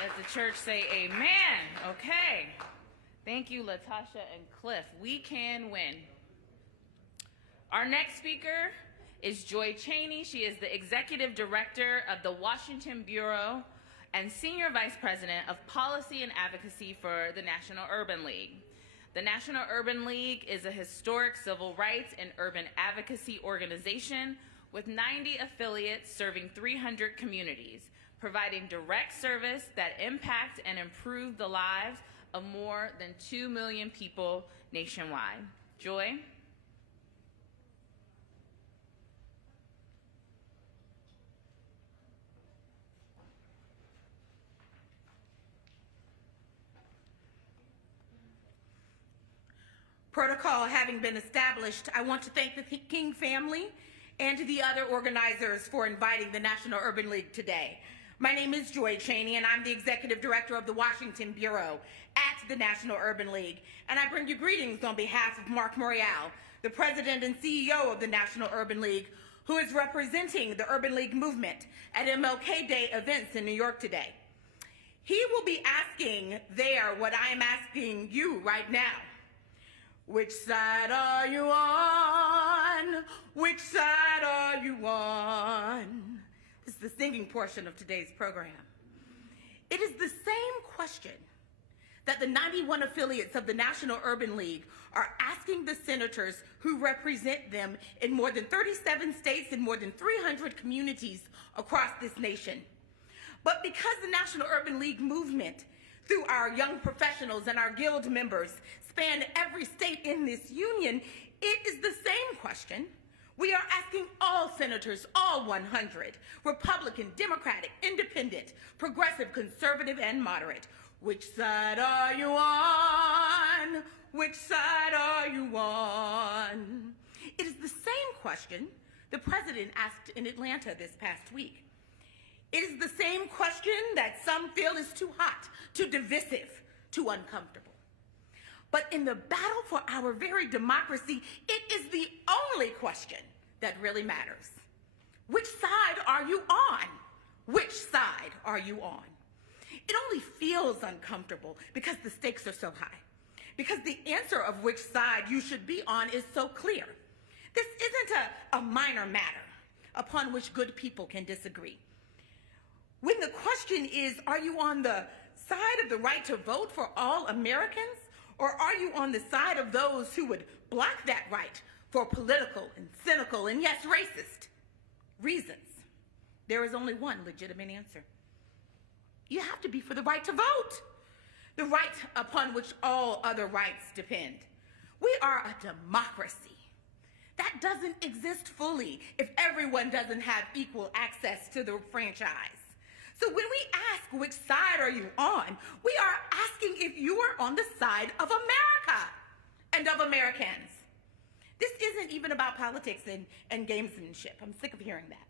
Let the church say amen. Okay. Thank you, Latasha and Cliff. We can win. Our next speaker is Joy Cheney. She is the Executive Director of the Washington Bureau and Senior Vice President of Policy and Advocacy for the National Urban League. The National Urban League is a historic civil rights and urban advocacy organization with 90 affiliates serving 300 communities, providing direct service that impact and improve the lives of more than 2 million people nationwide. Joy? Protocol having been established, I want to thank the King family and the other organizers for inviting the National Urban League today. My name is Joy Cheney, and I'm the Executive Director of the Washington Bureau at the National Urban League. And I bring you greetings on behalf of Mark Muriel, the President and CEO of the National Urban League, who is representing the Urban League movement at MLK Day events in New York today. He will be asking there what I am asking you right now. Which side are you on? Which side are you on? This is the singing portion of today's program. It is the same question that the 91 affiliates of the National Urban League are asking the senators who represent them in more than 37 states and more than 300 communities across this nation. But because the National Urban League movement, through our young professionals and our guild members, span every state in this union, it is the same question. We are asking all senators, all 100, Republican, Democratic, Independent, Progressive, Conservative, and Moderate. Which side are you on? Which side are you on? It is the same question the president asked in Atlanta this past week. It is the same question that some feel is too hot, too divisive, too uncomfortable. But in the battle for our very democracy, it is the only question that really matters. Which side are you on? Which side are you on? It only feels uncomfortable because the stakes are so high, because the answer of which side you should be on is so clear. This isn't a minor matter upon which good people can disagree. When the question is, are you on the side of the right to vote for all Americans, or are you on the side of those who would block that right for political and cynical and, yes, racist reasons? There is only one legitimate answer. You have to be for the right to vote, the right upon which all other rights depend. We are a democracy. That doesn't exist fully if everyone doesn't have equal access to the franchise. So when we ask which side are you on, we are asking if you are on the side of America and of Americans. This isn't even about politics and gamesmanship. I'm sick of hearing that.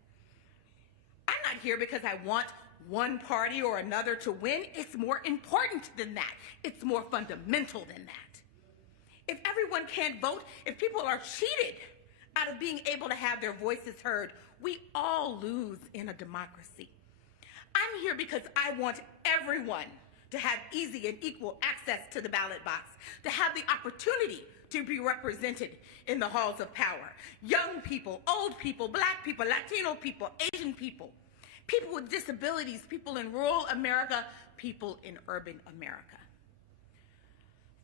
I'm not here because I want one party or another to win. It's more important than that. It's more fundamental than that. If everyone can't vote, if people are cheated out of being able to have their voices heard, we all lose in a democracy. I'm here because I want everyone to have easy and equal access to the ballot box, to have the opportunity to be represented in the halls of power. Young people, old people, Black people, Latino people, Asian people, people with disabilities, people in rural America, people in urban America.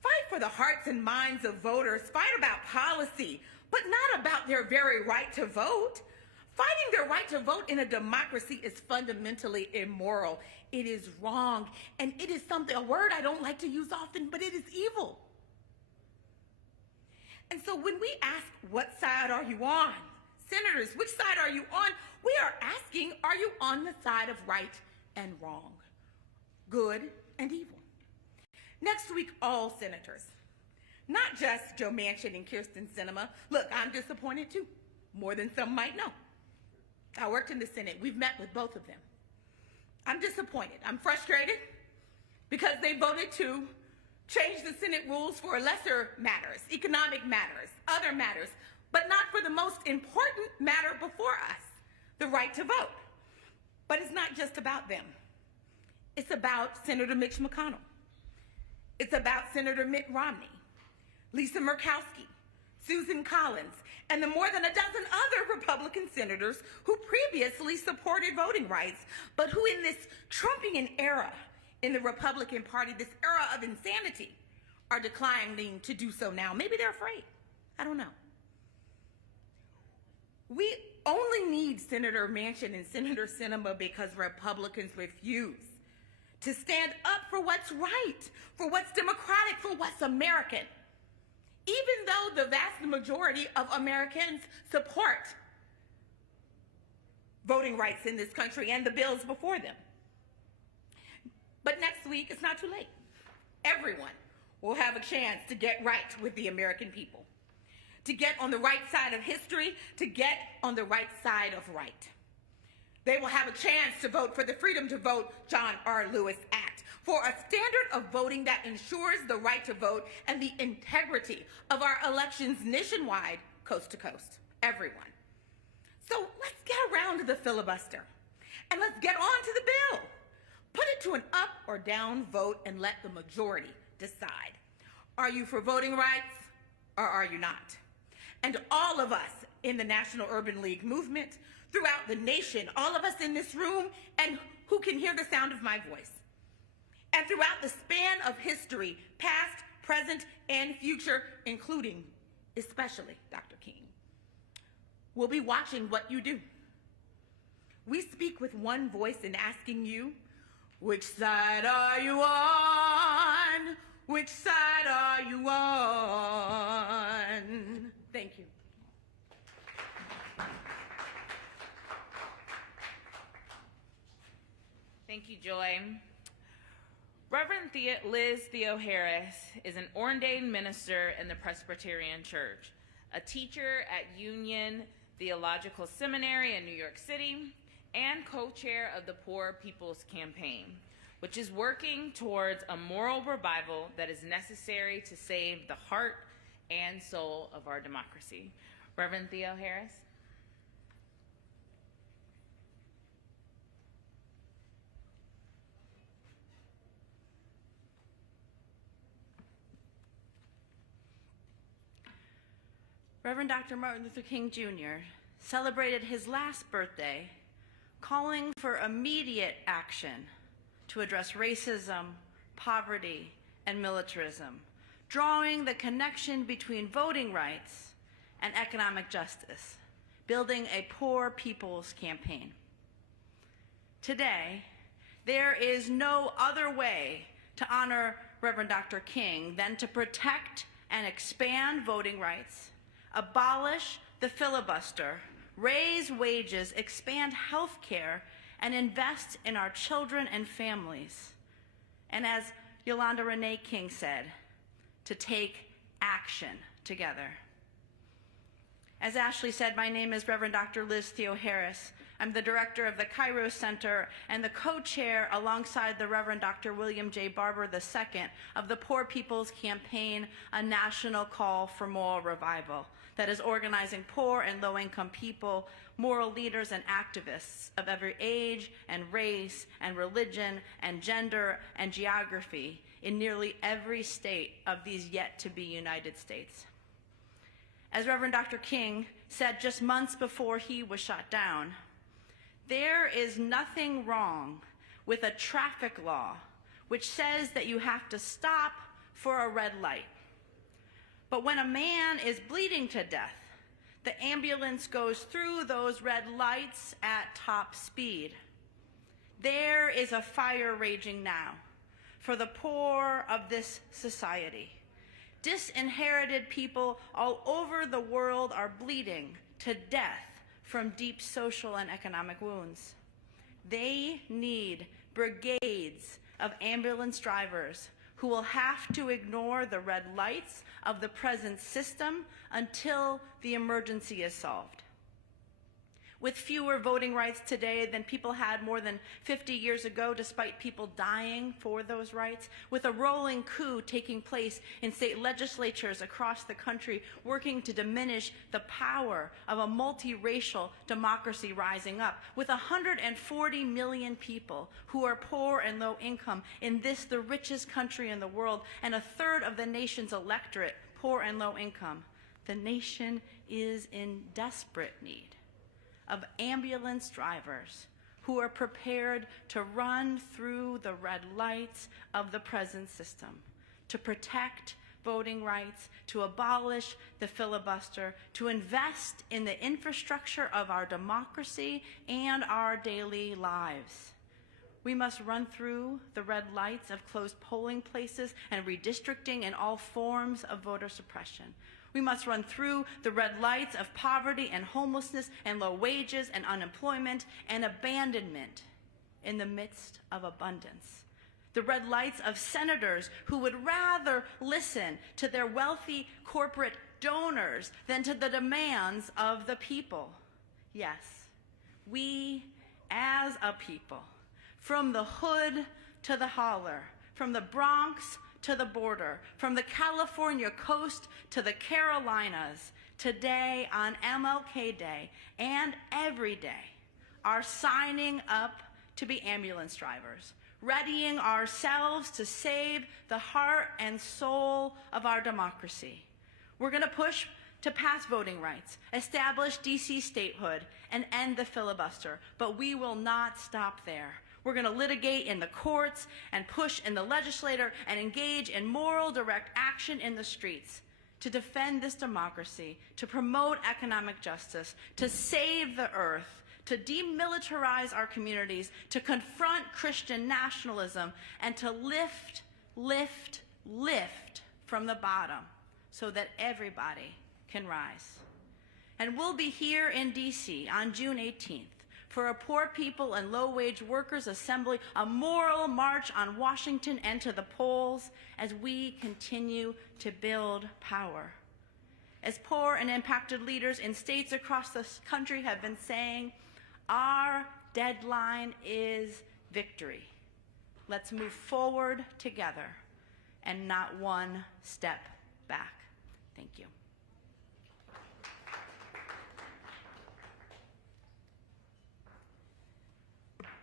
Fight for the hearts and minds of voters. Fight about policy, but not about their very right to vote. Fighting their right to vote in a democracy is fundamentally immoral. It is wrong, and it is a word I don't like to use often, but it is evil. And so when we ask, what side are you on? Senators, which side are you on? We are asking, are you on the side of right and wrong, good and evil? Next week, all senators, not just Joe Manchin and Kyrsten Sinema. Look, I'm disappointed too, more than some might know. I worked in the Senate. We've met with both of them. I'm disappointed. I'm frustrated because they voted to change the Senate rules for lesser matters, economic matters, other matters, but not for the most important matter before us, the right to vote. But it's not just about them. It's about Senator Mitch McConnell. It's about Senator Mitt Romney, Lisa Murkowski, Susan Collins, and the more than a dozen other Republican senators who previously supported voting rights, but who in this Trumpian era in the Republican Party, this era of insanity, are declining to do so now. Maybe they're afraid. I don't know. We only need Senator Manchin and Senator Sinema because Republicans refuse to stand up for what's right, for what's democratic, for what's American. Even though the vast majority of Americans support voting rights in this country and the bills before them. But next week, it's not too late. Everyone will have a chance to get right with the American people, to get on the right side of history, to get on the right side of right. They will have a chance to vote for the Freedom to Vote John R. Lewis Act, for a standard of voting that ensures the right to vote and the integrity of our elections nationwide, coast to coast, everyone. So let's get around to the filibuster and let's get on to the bill. Put it to an up or down vote and let the majority decide. Are you for voting rights or are you not? And all of us in the National Urban League movement, throughout the nation, all of us in this room and who can hear the sound of my voice, and throughout the span of history, past, present, and future, including, especially, Dr. King, we'll be watching what you do. We speak with one voice in asking you, which side are you on? Which side are you on? Thank you. Thank you, Joy. Reverend Liz Theo Harris is an ordained minister in the Presbyterian Church, a teacher at Union Theological Seminary in New York City, and co-chair of the Poor People's Campaign, which is working towards a moral revival that is necessary to save the heart and soul of our democracy. Reverend Theo Harris. Reverend Dr. Martin Luther King Jr. celebrated his last birthday calling for immediate action to address racism, poverty, and militarism, drawing the connection between voting rights and economic justice, building a poor people's campaign. Today, there is no other way to honor Reverend Dr. King than to protect and expand voting rights, abolish the filibuster, raise wages, expand health care, and invest in our children and families. And as Yolanda Renee King said, to take action together. As Ashley said, my name is Reverend Dr. Liz Theo Harris. I'm the director of the Cairo Center and the co-chair alongside the Reverend Dr. William J. Barber II of the Poor People's Campaign, a national call for moral revival that is organizing poor and low-income people, moral leaders and activists of every age and race and religion and gender and geography in nearly every state of these yet-to-be United States. As Reverend Dr. King said just months before he was shot down, there is nothing wrong with a traffic law which says that you have to stop for a red light. But when a man is bleeding to death, the ambulance goes through those red lights at top speed. There is a fire raging now for the poor of this society. Disinherited people all over the world are bleeding to death from deep social and economic wounds. They need brigades of ambulance drivers who will have to ignore the red lights of the present system until the emergency is solved. with fewer voting rights today than people had more than 50 years ago, despite people dying for those rights, with a rolling coup taking place in state legislatures across the country, working to diminish the power of a multiracial democracy rising up, with 140 million people who are poor and low income in this, the richest country in the world, and a third of the nation's electorate poor and low income. The nation is in desperate need of ambulance drivers who are prepared to run through the red lights of the present system, to protect voting rights, to abolish the filibuster, to invest in the infrastructure of our democracy and our daily lives. We must run through the red lights of closed polling places and redistricting and all forms of voter suppression. We must run through the red lights of poverty and homelessness and low wages and unemployment and abandonment in the midst of abundance. The red lights of senators who would rather listen to their wealthy corporate donors than to the demands of the people. Yes, we as a people, from the hood to the holler, from the Bronx to the border, from the California coast to the Carolinas, today on MLK Day and every day, are signing up to be ambulance drivers, readying ourselves to save the heart and soul of our democracy. We're going to push to pass voting rights, establish DC statehood, and end the filibuster, but we will not stop there. We're going to litigate in the courts and push in the legislature and engage in moral direct action in the streets to defend this democracy, to promote economic justice, to save the earth, to demilitarize our communities, to confront Christian nationalism, and to lift, lift, lift from the bottom so that everybody can rise. And we'll be here in DC on June 18th for a Poor People and Low-Wage Workers Assembly, a moral march on Washington and to the polls as we continue to build power. As poor and impacted leaders in states across the country have been saying, our deadline is victory. Let's move forward together and not one step back. Thank you.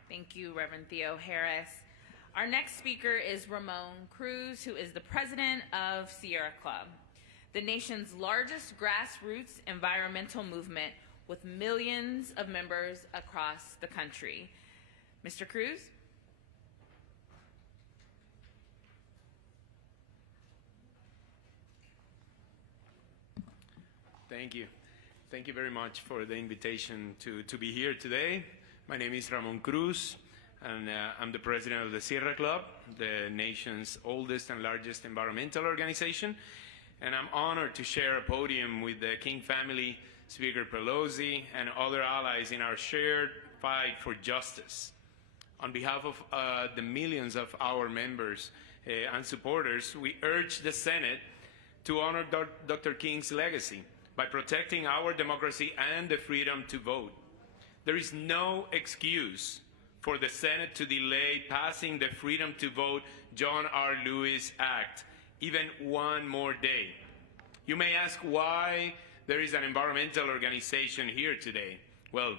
Thank you, Reverend Theo Harris. Our next speaker is Ramon Cruz, who is the president of Sierra Club, the nation's largest grassroots environmental movement with millions of members across the country. Mr. Cruz? Thank you. Thank you very much for the invitation to be here today. My name is Ramon Cruz, and I'm the president of the Sierra Club, the nation's oldest and largest environmental organization. And I'm honored to share a podium with the King family, Speaker Pelosi, and other allies in our shared fight for justice. On behalf of the millions of our members and supporters, we urge the Senate to honor Dr. King's legacy by protecting our democracy and the freedom to vote. There is no excuse for the Senate to delay passing the Freedom to Vote John R. Lewis Act even one more day. You may ask why there is an environmental organization here today. Well,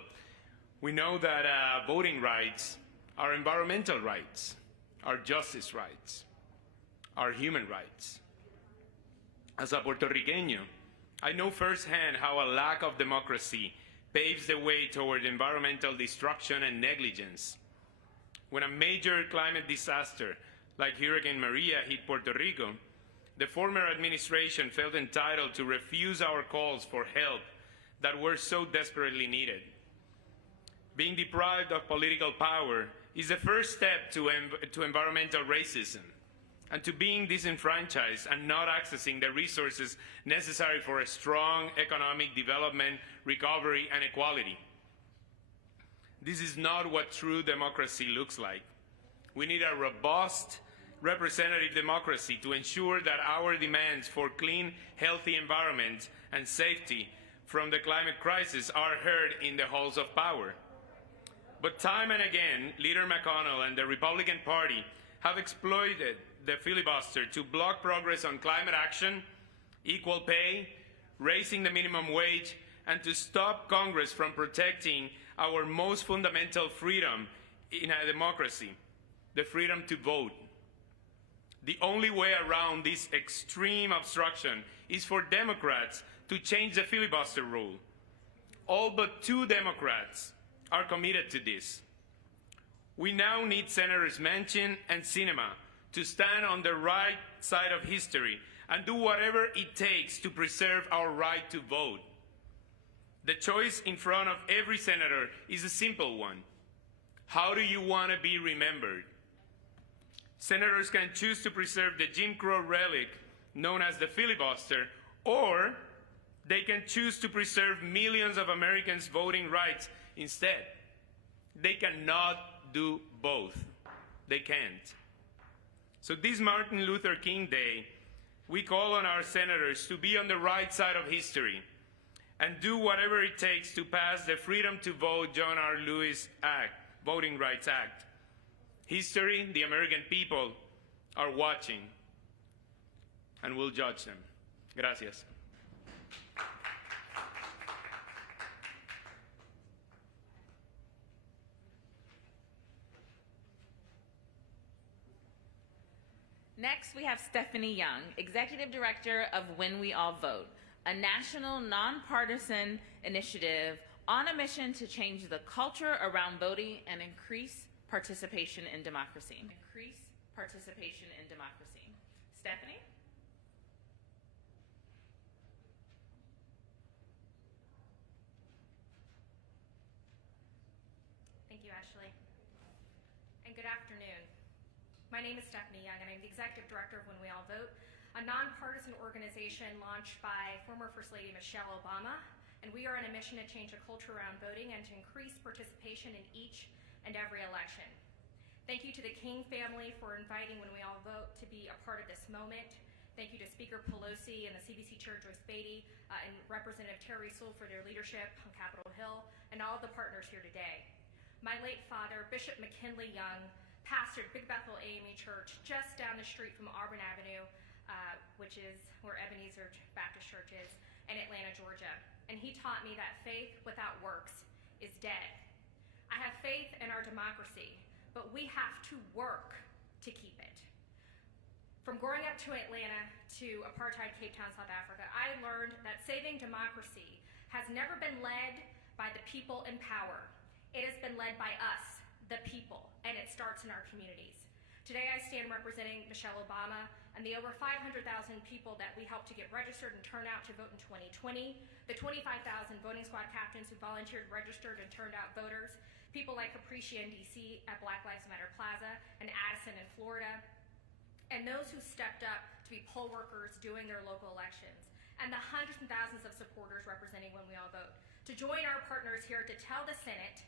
we know that voting rights are environmental rights, are justice rights, are human rights. As a Puerto Riqueño, I know firsthand how a lack of democracy paves the way toward environmental destruction and negligence. When a major climate disaster like Hurricane Maria hit Puerto Rico, the former administration felt entitled to refuse our calls for help that were so desperately needed. Being deprived of political power is the first step to environmental racism, and to being disenfranchised and not accessing the resources necessary for a strong economic development, recovery, and equality. This is not what true democracy looks like. We need a robust, representative democracy to ensure that our demands for clean, healthy environments and safety from the climate crisis are heard in the halls of power. But time and again, Leader McConnell and the Republican Party have exploited the filibuster to block progress on climate action, equal pay, raising the minimum wage, and to stop Congress from protecting our most fundamental freedom in a democracy, the freedom to vote. The only way around this extreme obstruction is for Democrats to change the filibuster rule. All but 2 Democrats are committed to this. We now need Senators Manchin and Sinema to stand on the right side of history and do whatever it takes to preserve our right to vote. The choice in front of every senator is a simple one. How do you want to be remembered? Senators can choose to preserve the Jim Crow relic known as the filibuster, or they can choose to preserve millions of Americans' voting rights instead. They cannot do both. They can't. So this Martin Luther King Day, we call on our senators to be on the right side of history and do whatever it takes to pass the Freedom to Vote John R. Lewis Act, Voting Rights Act. History, the American people, are watching, and we'll judge them. Gracias. Next, we have Stephanie Young, Executive Director of When We All Vote, a national nonpartisan initiative on a mission to change the culture around voting and increase participation in democracy. Stephanie? Thank you, Ashley. And good afternoon. My name is Stephanie Young, and I'm the Executive Director of When We All Vote, a nonpartisan organization launched by former First Lady Michelle Obama, and we are on a mission to change the culture around voting and to increase participation in each and every election. Thank you to the King family for inviting When We All Vote to be a part of this moment. Thank you to Speaker Pelosi and the CBC Chair Joyce Beatty and Representative Terri Sewell for their leadership on Capitol Hill, and all the partners here today. My late father, Bishop McKinley Young, pastored Big Bethel AME Church just down the street from Auburn Avenue, which is where Ebenezer Baptist Church is, in Atlanta, Georgia. And he taught me that faith without works is dead. I have faith in our democracy, but we have to work to keep it. From growing up to Atlanta to apartheid Cape Town, South Africa, I learned that saving democracy has never been led by the people in power. It has been led by us, the people, and it starts in our communities. Today I stand representing Michelle Obama and the over 500,000 people that we helped to get registered and turn out to vote in 2020, the 25,000 voting squad captains who volunteered, registered, and turned out voters, people like Capricia in DC at Black Lives Matter Plaza and Addison in Florida, and those who stepped up to be poll workers doing their local elections, and the hundreds and thousands of supporters representing When We All Vote, to join our partners here to tell the Senate,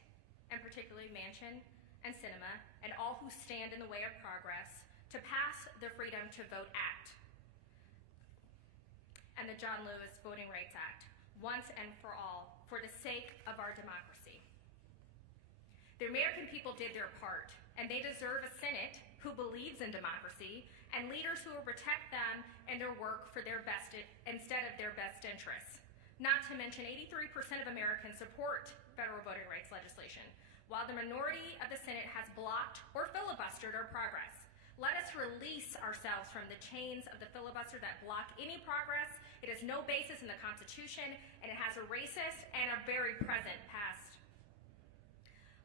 and particularly Manchin and Sinema, and all who stand in the way of progress, to pass the Freedom to Vote Act and the John Lewis Voting Rights Act, once and for all, for the sake of our democracy. The American people did their part, and they deserve a Senate who believes in democracy and leaders who will protect them and their work for their best instead of their best interests. Not to mention 83% of Americans support federal voting rights legislation, while the minority of the Senate has blocked or filibustered our progress. Let us release ourselves from the chains of the filibuster that block any progress. It has no basis in the Constitution, and it has a racist and a very present past.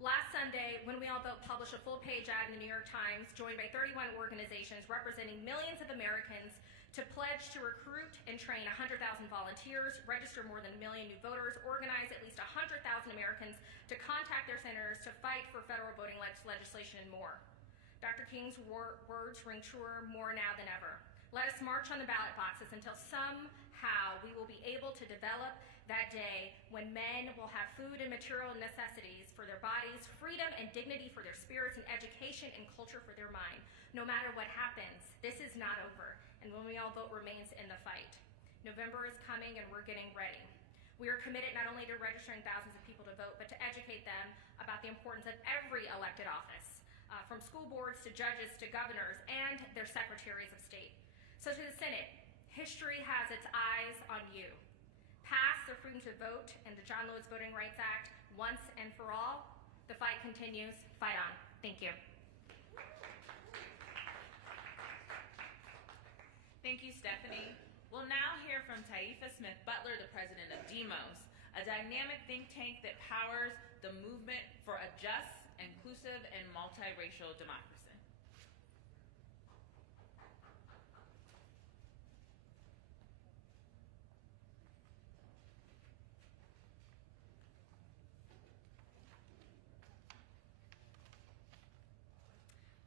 Last Sunday, When We All Vote published a full-page ad in the New York Times, joined by 31 organizations representing millions of Americans, to pledge to recruit and train 100,000 volunteers, register more than 1 million new voters, organize at least 100,000 Americans to contact their senators to fight for federal voting legislation and more. Dr. King's words ring truer more now than ever. Let us march on the ballot boxes until somehow we will be able to develop that day when men will have food and material necessities for their bodies, freedom and dignity for their spirits, and education and culture for their mind. No matter what happens, this is not over, and When We All Vote remains in the fight. November is coming, and we're getting ready. We are committed not only to registering thousands of people to vote, but to educate them about the importance of every elected office, from school boards to judges to governors and their secretaries of state. So to the Senate, history has its eyes on you. Pass the Freedom to Vote and the John Lewis Voting Rights Act once and for all. The fight continues. Fight on. Thank you. Thank you, Stephanie. We'll now hear from Taifa Smith Butler, the president of DEMOS, a dynamic think tank that powers the movement for a just, inclusive, and multiracial democracy.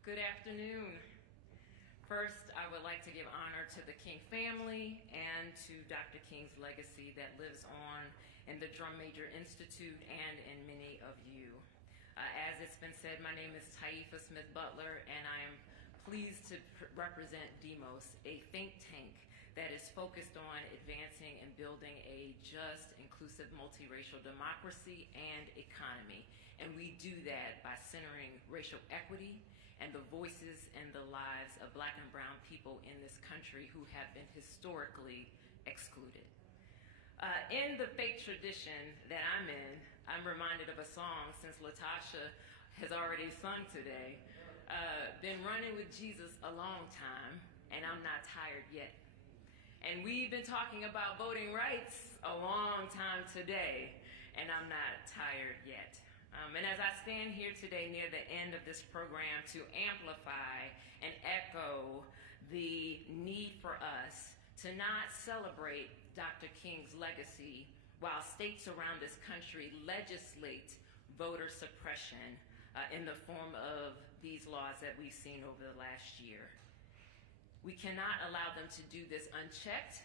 Good afternoon. First, I would like to give honor to the King family and to Dr. King's legacy that lives on in the Drum Major Institute and in many of you. As it's been said, my name is Taifa Smith Butler, and I am pleased to represent DEMOS, a think tank that is focused on advancing and building a just, inclusive, multiracial democracy and economy. And we do that by centering racial equity and the voices and the lives of Black and brown people in this country who have been historically excluded. In the faith tradition that I'm in, I'm reminded of a song, since Latasha has already sung today. Been running with Jesus a long time, and I'm not tired yet. And we've been talking about voting rights a long time today, and I'm not tired yet. And as I stand here today near the end of this program to amplify and echo the need for us to not celebrate Dr. King's legacy while states around this country legislate voter suppression in the form of these laws that we've seen over the last year. We cannot allow them to do this unchecked,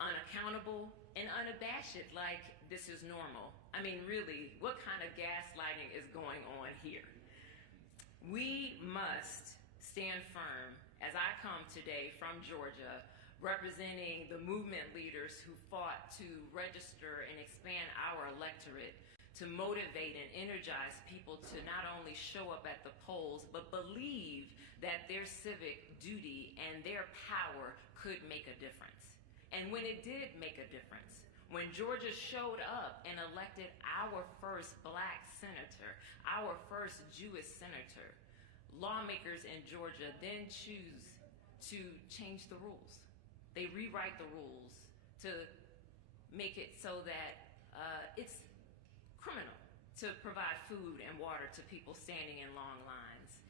unaccountable, and unabashed like this is normal. I mean, really, what kind of gaslighting is going on here? We must stand firm, as I come today from Georgia, representing the movement leaders who fought to register and expand our electorate, to motivate and energize people to not only show up at the polls, but believe that their civic duty and their power could make a difference. And when it did make a difference, when Georgia showed up and elected our first Black senator, our first Jewish senator, lawmakers in Georgia then choose to change the rules. They rewrite the rules to make it so that it's criminal to provide food and water to people standing in long lines.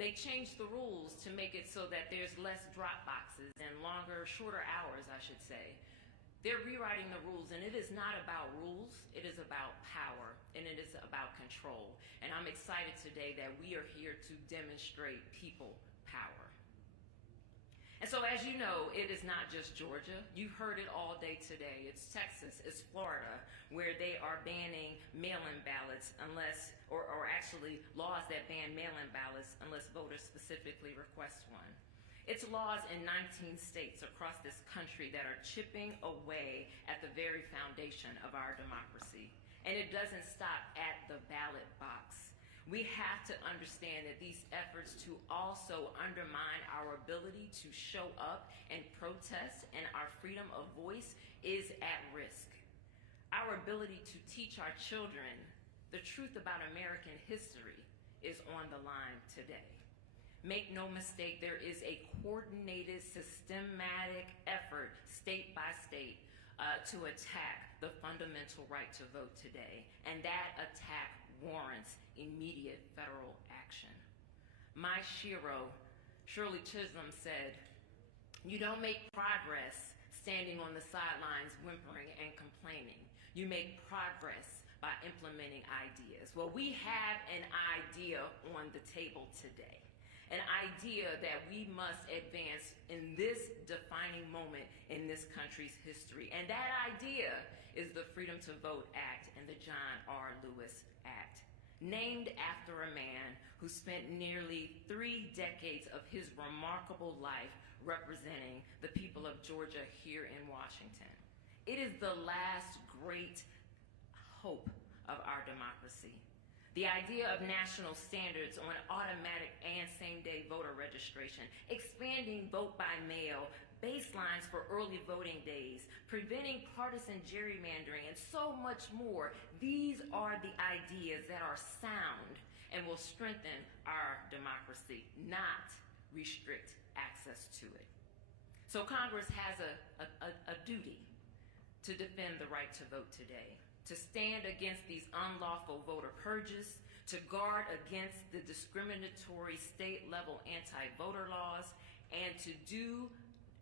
They changed the rules to make it so that there's less drop boxes and shorter hours, I should say. They're rewriting the rules, and it is not about rules, it is about power, and it is about control. And I'm excited today that we are here to demonstrate people power. And so, as you know, it is not just Georgia. You've heard it all day today. It's Texas, it's Florida, where they are banning mail-in ballots unless, or actually laws that ban mail-in ballots unless voters specifically request one. It's laws in 19 states across this country that are chipping away at the very foundation of our democracy. And it doesn't stop at the ballot box. We have to understand that these efforts to also undermine our ability to show up and protest and our freedom of voice is at risk. Our ability to teach our children the truth about American history is on the line today. Make no mistake, there is a coordinated, systematic effort, state by state, to attack the fundamental right to vote today. And that attack warrants immediate federal action. My Shiro, Shirley Chisholm, said, "You don't make progress standing on the sidelines whimpering and complaining. You make progress by implementing ideas." Well, we have an idea on the table today. An idea that we must advance in this defining moment in this country's history. And that idea is the Freedom to Vote Act and the John R. Lewis Act, named after a man who spent nearly 3 decades of his remarkable life representing the people of Georgia here in Washington. It is the last great hope of our democracy. The idea of national standards on automatic and same-day voter registration, expanding vote by mail, baselines for early voting days, preventing partisan gerrymandering, and so much more. These are the ideas that are sound and will strengthen our democracy, not restrict access to it. So Congress has a duty to defend the right to vote today, to stand against these unlawful voter purges, to guard against the discriminatory state-level anti-voter laws, and to do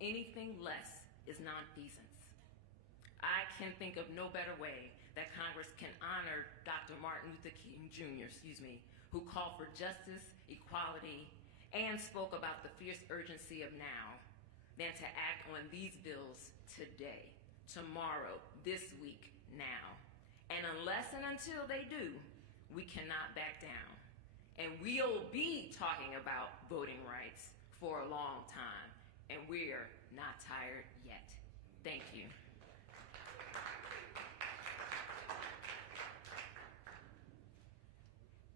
anything less is nonfeasance. I can think of no better way that Congress can honor Dr. Martin Luther King Jr., who called for justice, equality, and spoke about the fierce urgency of now, than to act on these bills today, tomorrow, this week, now. And unless and until they do, we cannot back down. And we'll be talking about voting rights for a long time, and we're not tired yet. Thank you.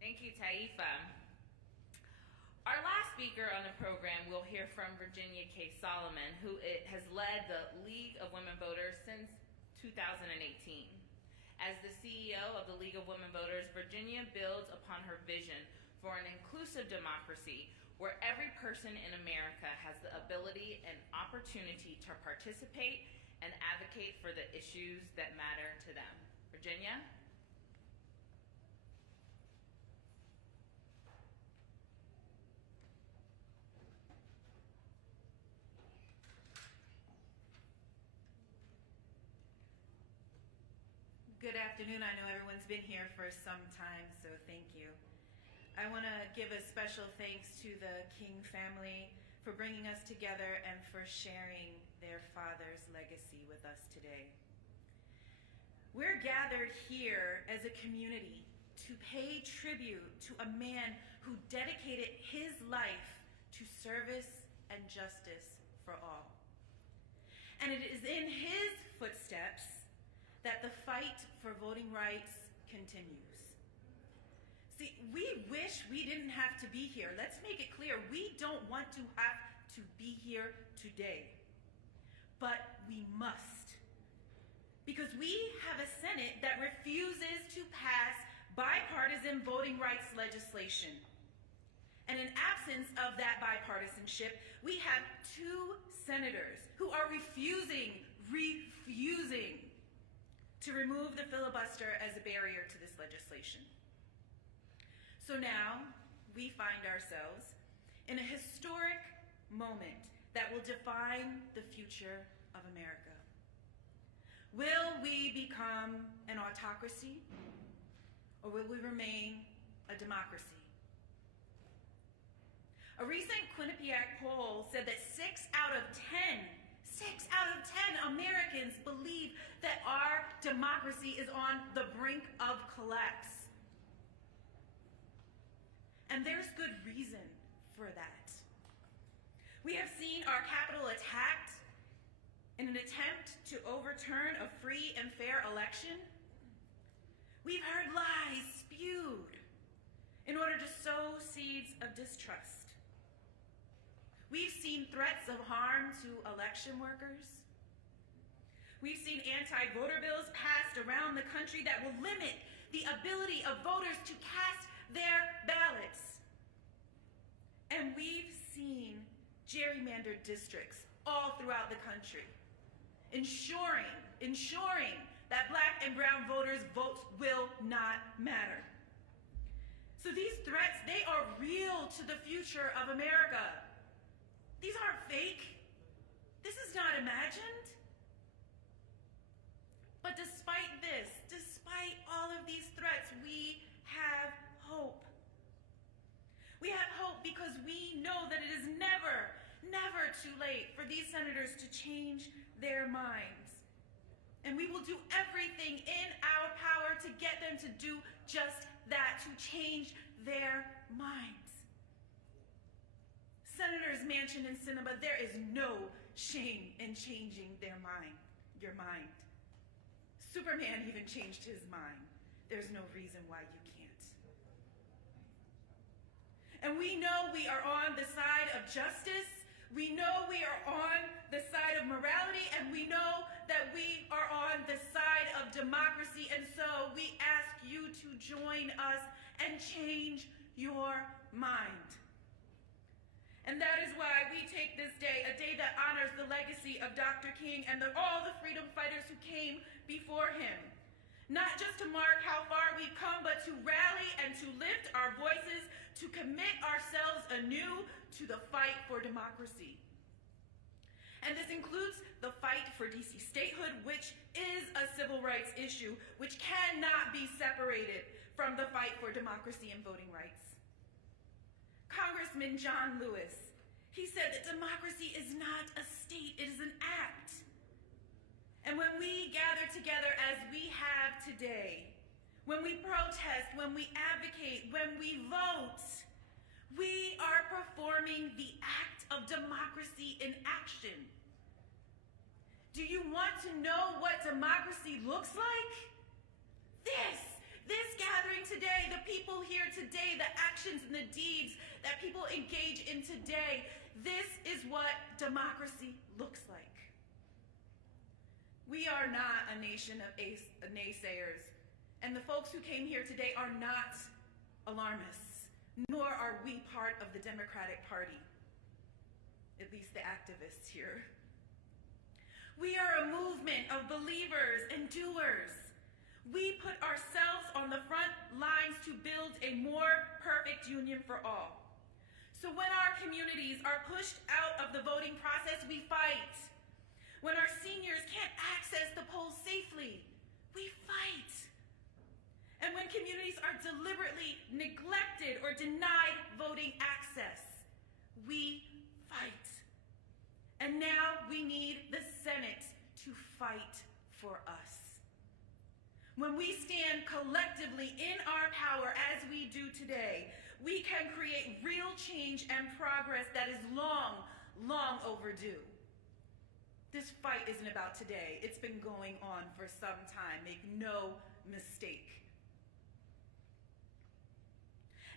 Thank you, Taifa. Our last speaker on the program, we'll hear from Virginia K. Solomon, who has led the League of Women Voters since 2018. As the CEO of the League of Women Voters, Virginia builds upon her vision for an inclusive democracy where every person in America has the ability and opportunity to participate and advocate for the issues that matter to them. Virginia? Good afternoon. I know everyone's been here for some time, so thank you. I want to give a special thanks to the King family for bringing us together and for sharing their father's legacy with us today. We're gathered here as a community to pay tribute to a man who dedicated his life to service and justice for all. And it is in his footsteps that the fight for voting rights continues. See, we wish we didn't have to be here. Let's make it clear, we don't want to have to be here today. But we must. Because we have a Senate that refuses to pass bipartisan voting rights legislation. And in absence of that bipartisanship, we have two senators who are refusing to remove the filibuster as a barrier to this legislation. So now we find ourselves in a historic moment that will define the future of America. Will we become an autocracy, or will we remain a democracy? A recent Quinnipiac poll said that 6 out of 10 Americans believe that our democracy is on the brink of collapse. And there's good reason for that. We have seen our Capitol attacked in an attempt to overturn a free and fair election. We've heard lies spewed in order to sow seeds of distrust. We've seen threats of harm to election workers. We've seen anti-voter bills passed around the country that will limit the ability of voters to cast their ballots. And we've seen gerrymandered districts all throughout the country, ensuring that Black and brown voters' votes will not matter. So these threats, they are real to the future of America. These aren't fake. This is not imagined. But despite this, despite all of these threats, we have hope. We have hope because we know that it is never too late for these senators to change their minds. And we will do everything in our power to get them to do just that, to change their minds. Senators Manchin and Sinema, there is no shame in changing your mind. Superman even changed his mind. There's no reason why you can't. And we know we are on the side of justice. We know we are on the side of morality, and we know that we are on the side of democracy. And so we ask you to join us and change your mind. And that is why we take this day, a day that honors the legacy of Dr. King and all the freedom fighters who came before him. Not just to mark how far we've come, but to rally and to lift our voices, to commit ourselves anew to the fight for democracy. And this includes the fight for DC statehood, which is a civil rights issue, which cannot be separated from the fight for democracy and voting rights. Congressman John Lewis, he said that democracy is not a state, it is an act. And when we gather together as we have today, when we protest, when we advocate, when we vote, we are performing the act of democracy in action. Do you want to know what democracy looks like? This gathering today, the people here today, the actions and the deeds that people engage in today, this is what democracy looks like. We are not a nation of naysayers, and the folks who came here today are not alarmists, nor are we part of the Democratic Party, at least the activists here. We are a movement of believers and doers. We put ourselves on the front lines to build a more perfect union for all. So when our communities are pushed out of the voting process, we fight. When our seniors can't access the polls safely, we fight. And when communities are deliberately neglected or denied voting access, we fight. And now we need the Senate to fight for us. When we stand collectively in our power as we do today, we can create real change and progress that is long, long overdue. This fight isn't about today. It's been going on for some time. Make no mistake.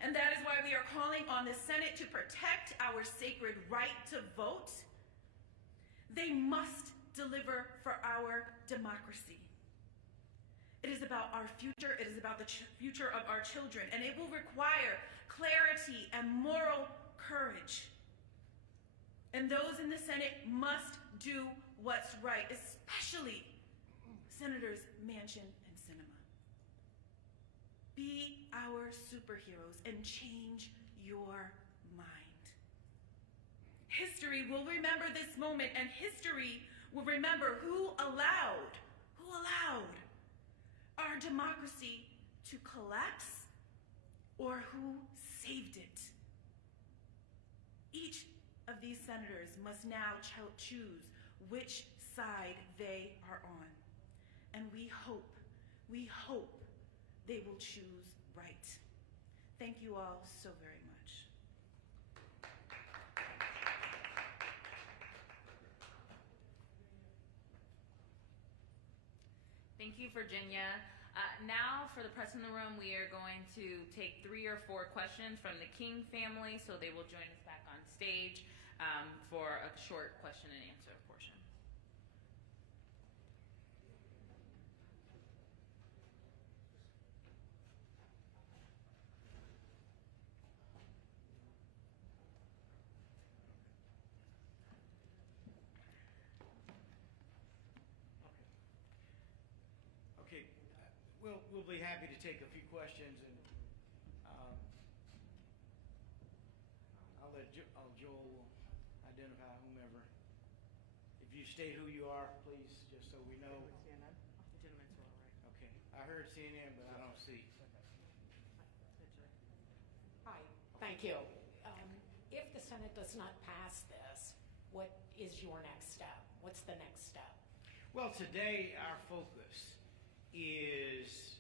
And that is why we are calling on the Senate to protect our sacred right to vote. They must deliver for our democracy. It is about our future. It is about the future of our children. And it will require clarity and moral courage. And those in the Senate must do what's right, especially Senators Manchin and Sinema. Be our superheroes and change your mind. History will remember this moment, and history will remember who allowed our democracy to collapse or who saved it. Each of these senators must now choose which side they are on. And we hope they will choose right. Thank you all so very much. Thank you, Virginia. Now, for the press in the room, we are going to take 3 or 4 questions from the King family, so they will join us back on stage for a short question and answer portion. Okay, we'll be happy to take a few questions, and I'll let Joel identify whomever. If you state who you are, please, just so we know. Okay, I heard CNN, but I don't see. Hi, thank you. If the Senate does not pass this, what is your next step? What's the next step? Well, today our focus is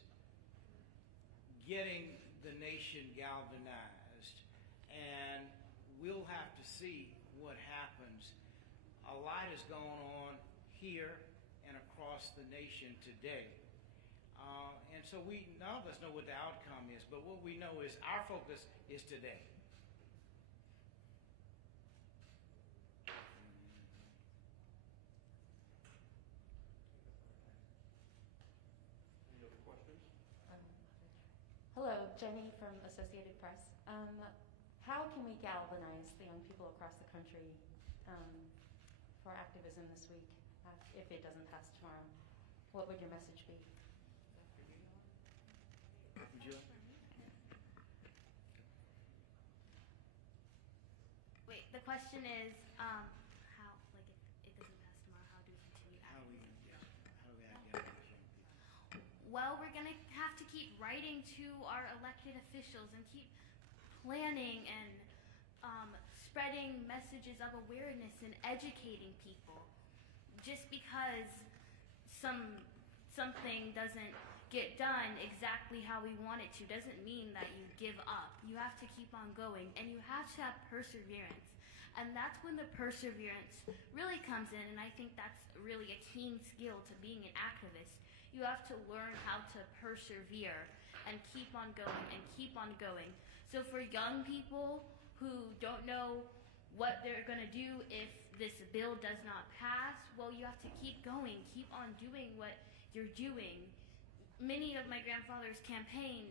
getting the nation galvanized, and we'll have to see what happens. A lot has gone on here and across across the nation today. And so none of us know what the outcome is, but what we know is our focus is today. Any other questions? Hello, Jenny from Associated Press. How can we galvanize the young people across the country for activism this week if it doesn't pass tomorrow? What would your message be? Would you? Wait, the question is, how, like, if it doesn't pass tomorrow, how do we continue How do we activism? get these young people? Well, we're going to have to keep writing to our elected officials and keep planning and spreading messages of awareness and educating people. Just because something doesn't get done exactly how we want it to doesn't mean that you give up. You have to keep on going, and you have to have perseverance. And that's when the perseverance really comes in, and I think that's really a keen skill to being an activist. You have to learn how to persevere and keep on going and keep on going. So for young people who don't know what they're going to do if this bill does not pass, well, you have to keep going, keep on doing what you're doing. Many of my grandfather's campaign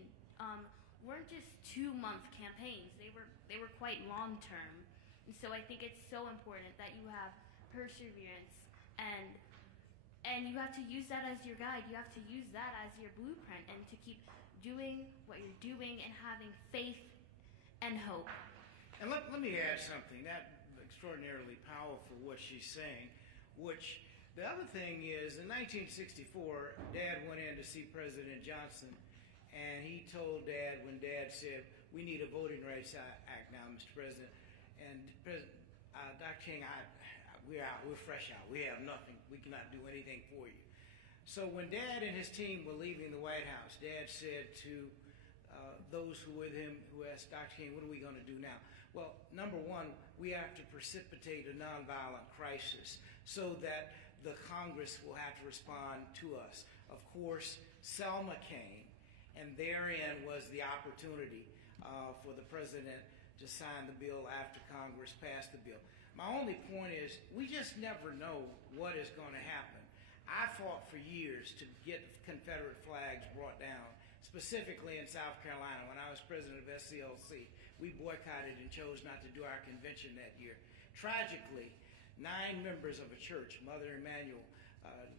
weren't just 2-month campaigns. They were quite long-term. And so I think it's so important that you have perseverance and you have to use that as your guide. You have to use that as your blueprint and to keep doing what you're doing and having faith and hope. And let me add something. That's extraordinarily powerful what she's saying, which the other thing is in 1964, Dad went in to see President Johnson, and he told Dad when Dad said, "We need a Voting Rights Act now, Mr. President." And Dr. King, we're out. We're fresh out. We have nothing. We cannot do anything for you. So when Dad and his team were leaving the White House, Dad said to those who were with him, who asked Dr. King, "What are we going to do now?" Well, number one, we have to precipitate a nonviolent crisis so that the Congress will have to respond to us. Of course, Selma came, and therein was the opportunity for the president to sign the bill after Congress passed the bill. My only point is, we just never know what is going to happen. I fought for years to get Confederate flags brought down, specifically in South Carolina. When I was president of SCLC, we boycotted and chose not to do our convention that year. Tragically, 9 members of a church, Mother Emanuel,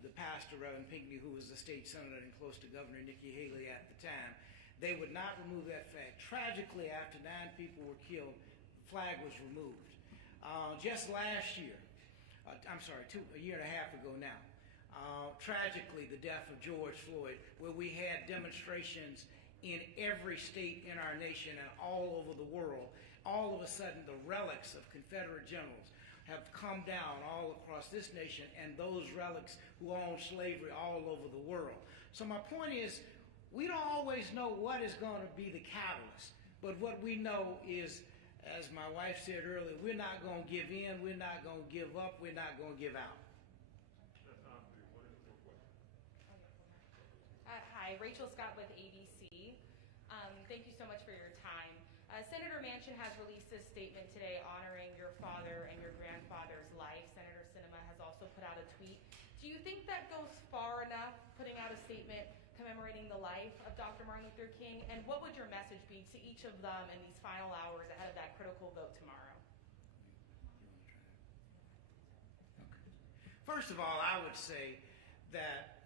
the pastor, Reverend Pinckney, who was the state senator and close to Governor Nikki Haley at the time, they would not remove that flag. Tragically, after 9 people were killed, the flag was removed. Just last year, a year and a half ago now, tragically, the death of George Floyd, where we had demonstrations in every state in our nation and all over the world. All of a sudden, the relics of Confederate generals have come down all across this nation, and those relics who owned slavery all over the world. So my point is, we don't always know what is going to be the catalyst, but what we know is, as my wife said earlier, we're not going to give in, we're not going to give up, we're not going to give out. Hi, Rachel Scott with ABC. Thank you so much for your time. Senator Manchin has released a statement today honoring your father and your grandfather's life. Senator Sinema has also put out a tweet. Do you think that goes far enough, putting out a statement commemorating the life of Dr. Martin Luther King? And what would your message be to each of them in these final hours ahead of that critical vote tomorrow? First of all, I would say that,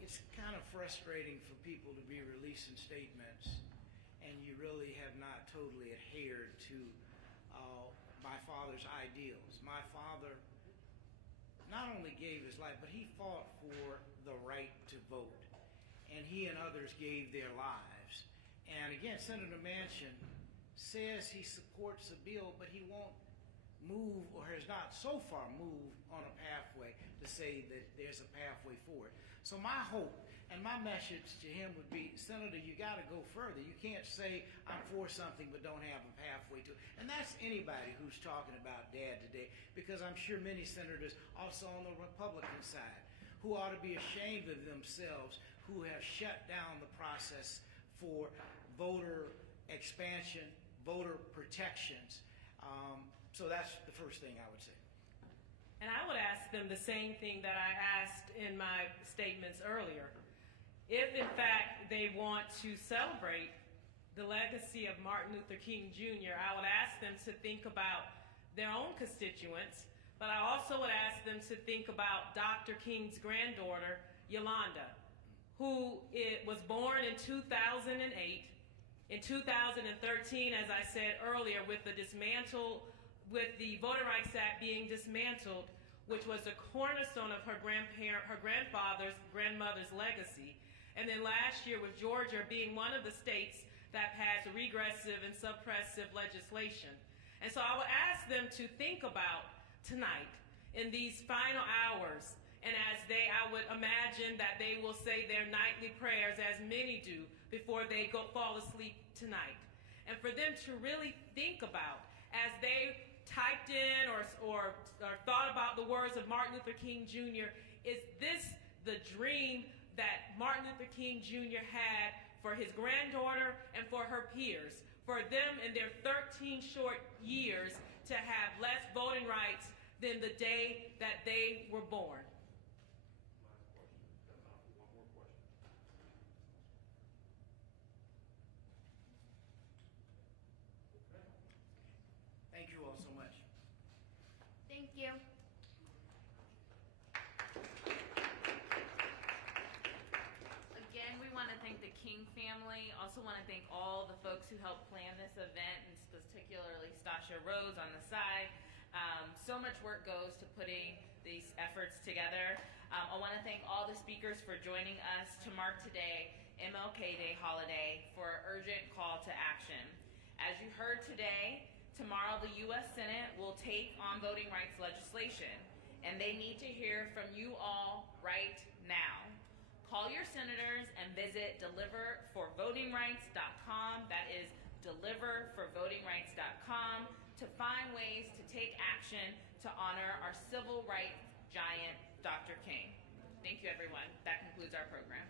it's kind of frustrating for people to be releasing statements and you really have not totally adhered to my father's ideals. My father not only gave his life, but he fought for the right to vote. And he and others gave their lives. And again, Senator Manchin says he supports the bill, but he won't move, or has not so far moved on a pathway to say that there's a pathway forward. So my hope And my message to him would be, Senator, you got to go further. You can't say I'm for something but don't have them halfway to it. And that's anybody who's talking about Dad today, because I'm sure many senators also on the Republican side who ought to be ashamed of themselves, who have shut down the process for voter expansion, voter protections. So that's the first thing I would say. And I would ask them the same thing that I asked in my statements earlier. If, in fact, they want to celebrate the legacy of Martin Luther King Jr., I would ask them to think about their own constituents, but I also would ask them to think about Dr. King's granddaughter, Yolanda, who was born in 2008. In 2013, as I said earlier, with the Voting Rights Act being dismantled, which was the cornerstone of her grandmother's legacy. And then last year with Georgia being one of the states that passed regressive and suppressive legislation. And so I would ask them to think about tonight in these final hours, and I would imagine that they will say their nightly prayers, as many do, before they fall asleep tonight. And for them to really think about, as they typed in or thought about the words of Martin Luther King Jr., is this the dream that Martin Luther King Jr. had for his granddaughter and for her peers, for them in their 13 short years to have less voting rights than the day that they were born? Thank you all so much. Thank you. Again, we want to thank the King family. Also want to thank all the folks who helped plan this event, and particularly Stasha Rose on the side. So much work goes to putting these efforts together. I want to thank all the speakers for joining us to mark today, MLK Day holiday, for an urgent call to action. As you heard today, tomorrow the U.S. Senate will take on voting rights legislation, and they need to hear from you all right now. Call your senators and visit deliverforvotingrights.com. That is deliverforvotingrights.com to find ways to take action to honor our civil rights giant, Dr. King. Thank you, everyone. That concludes our program.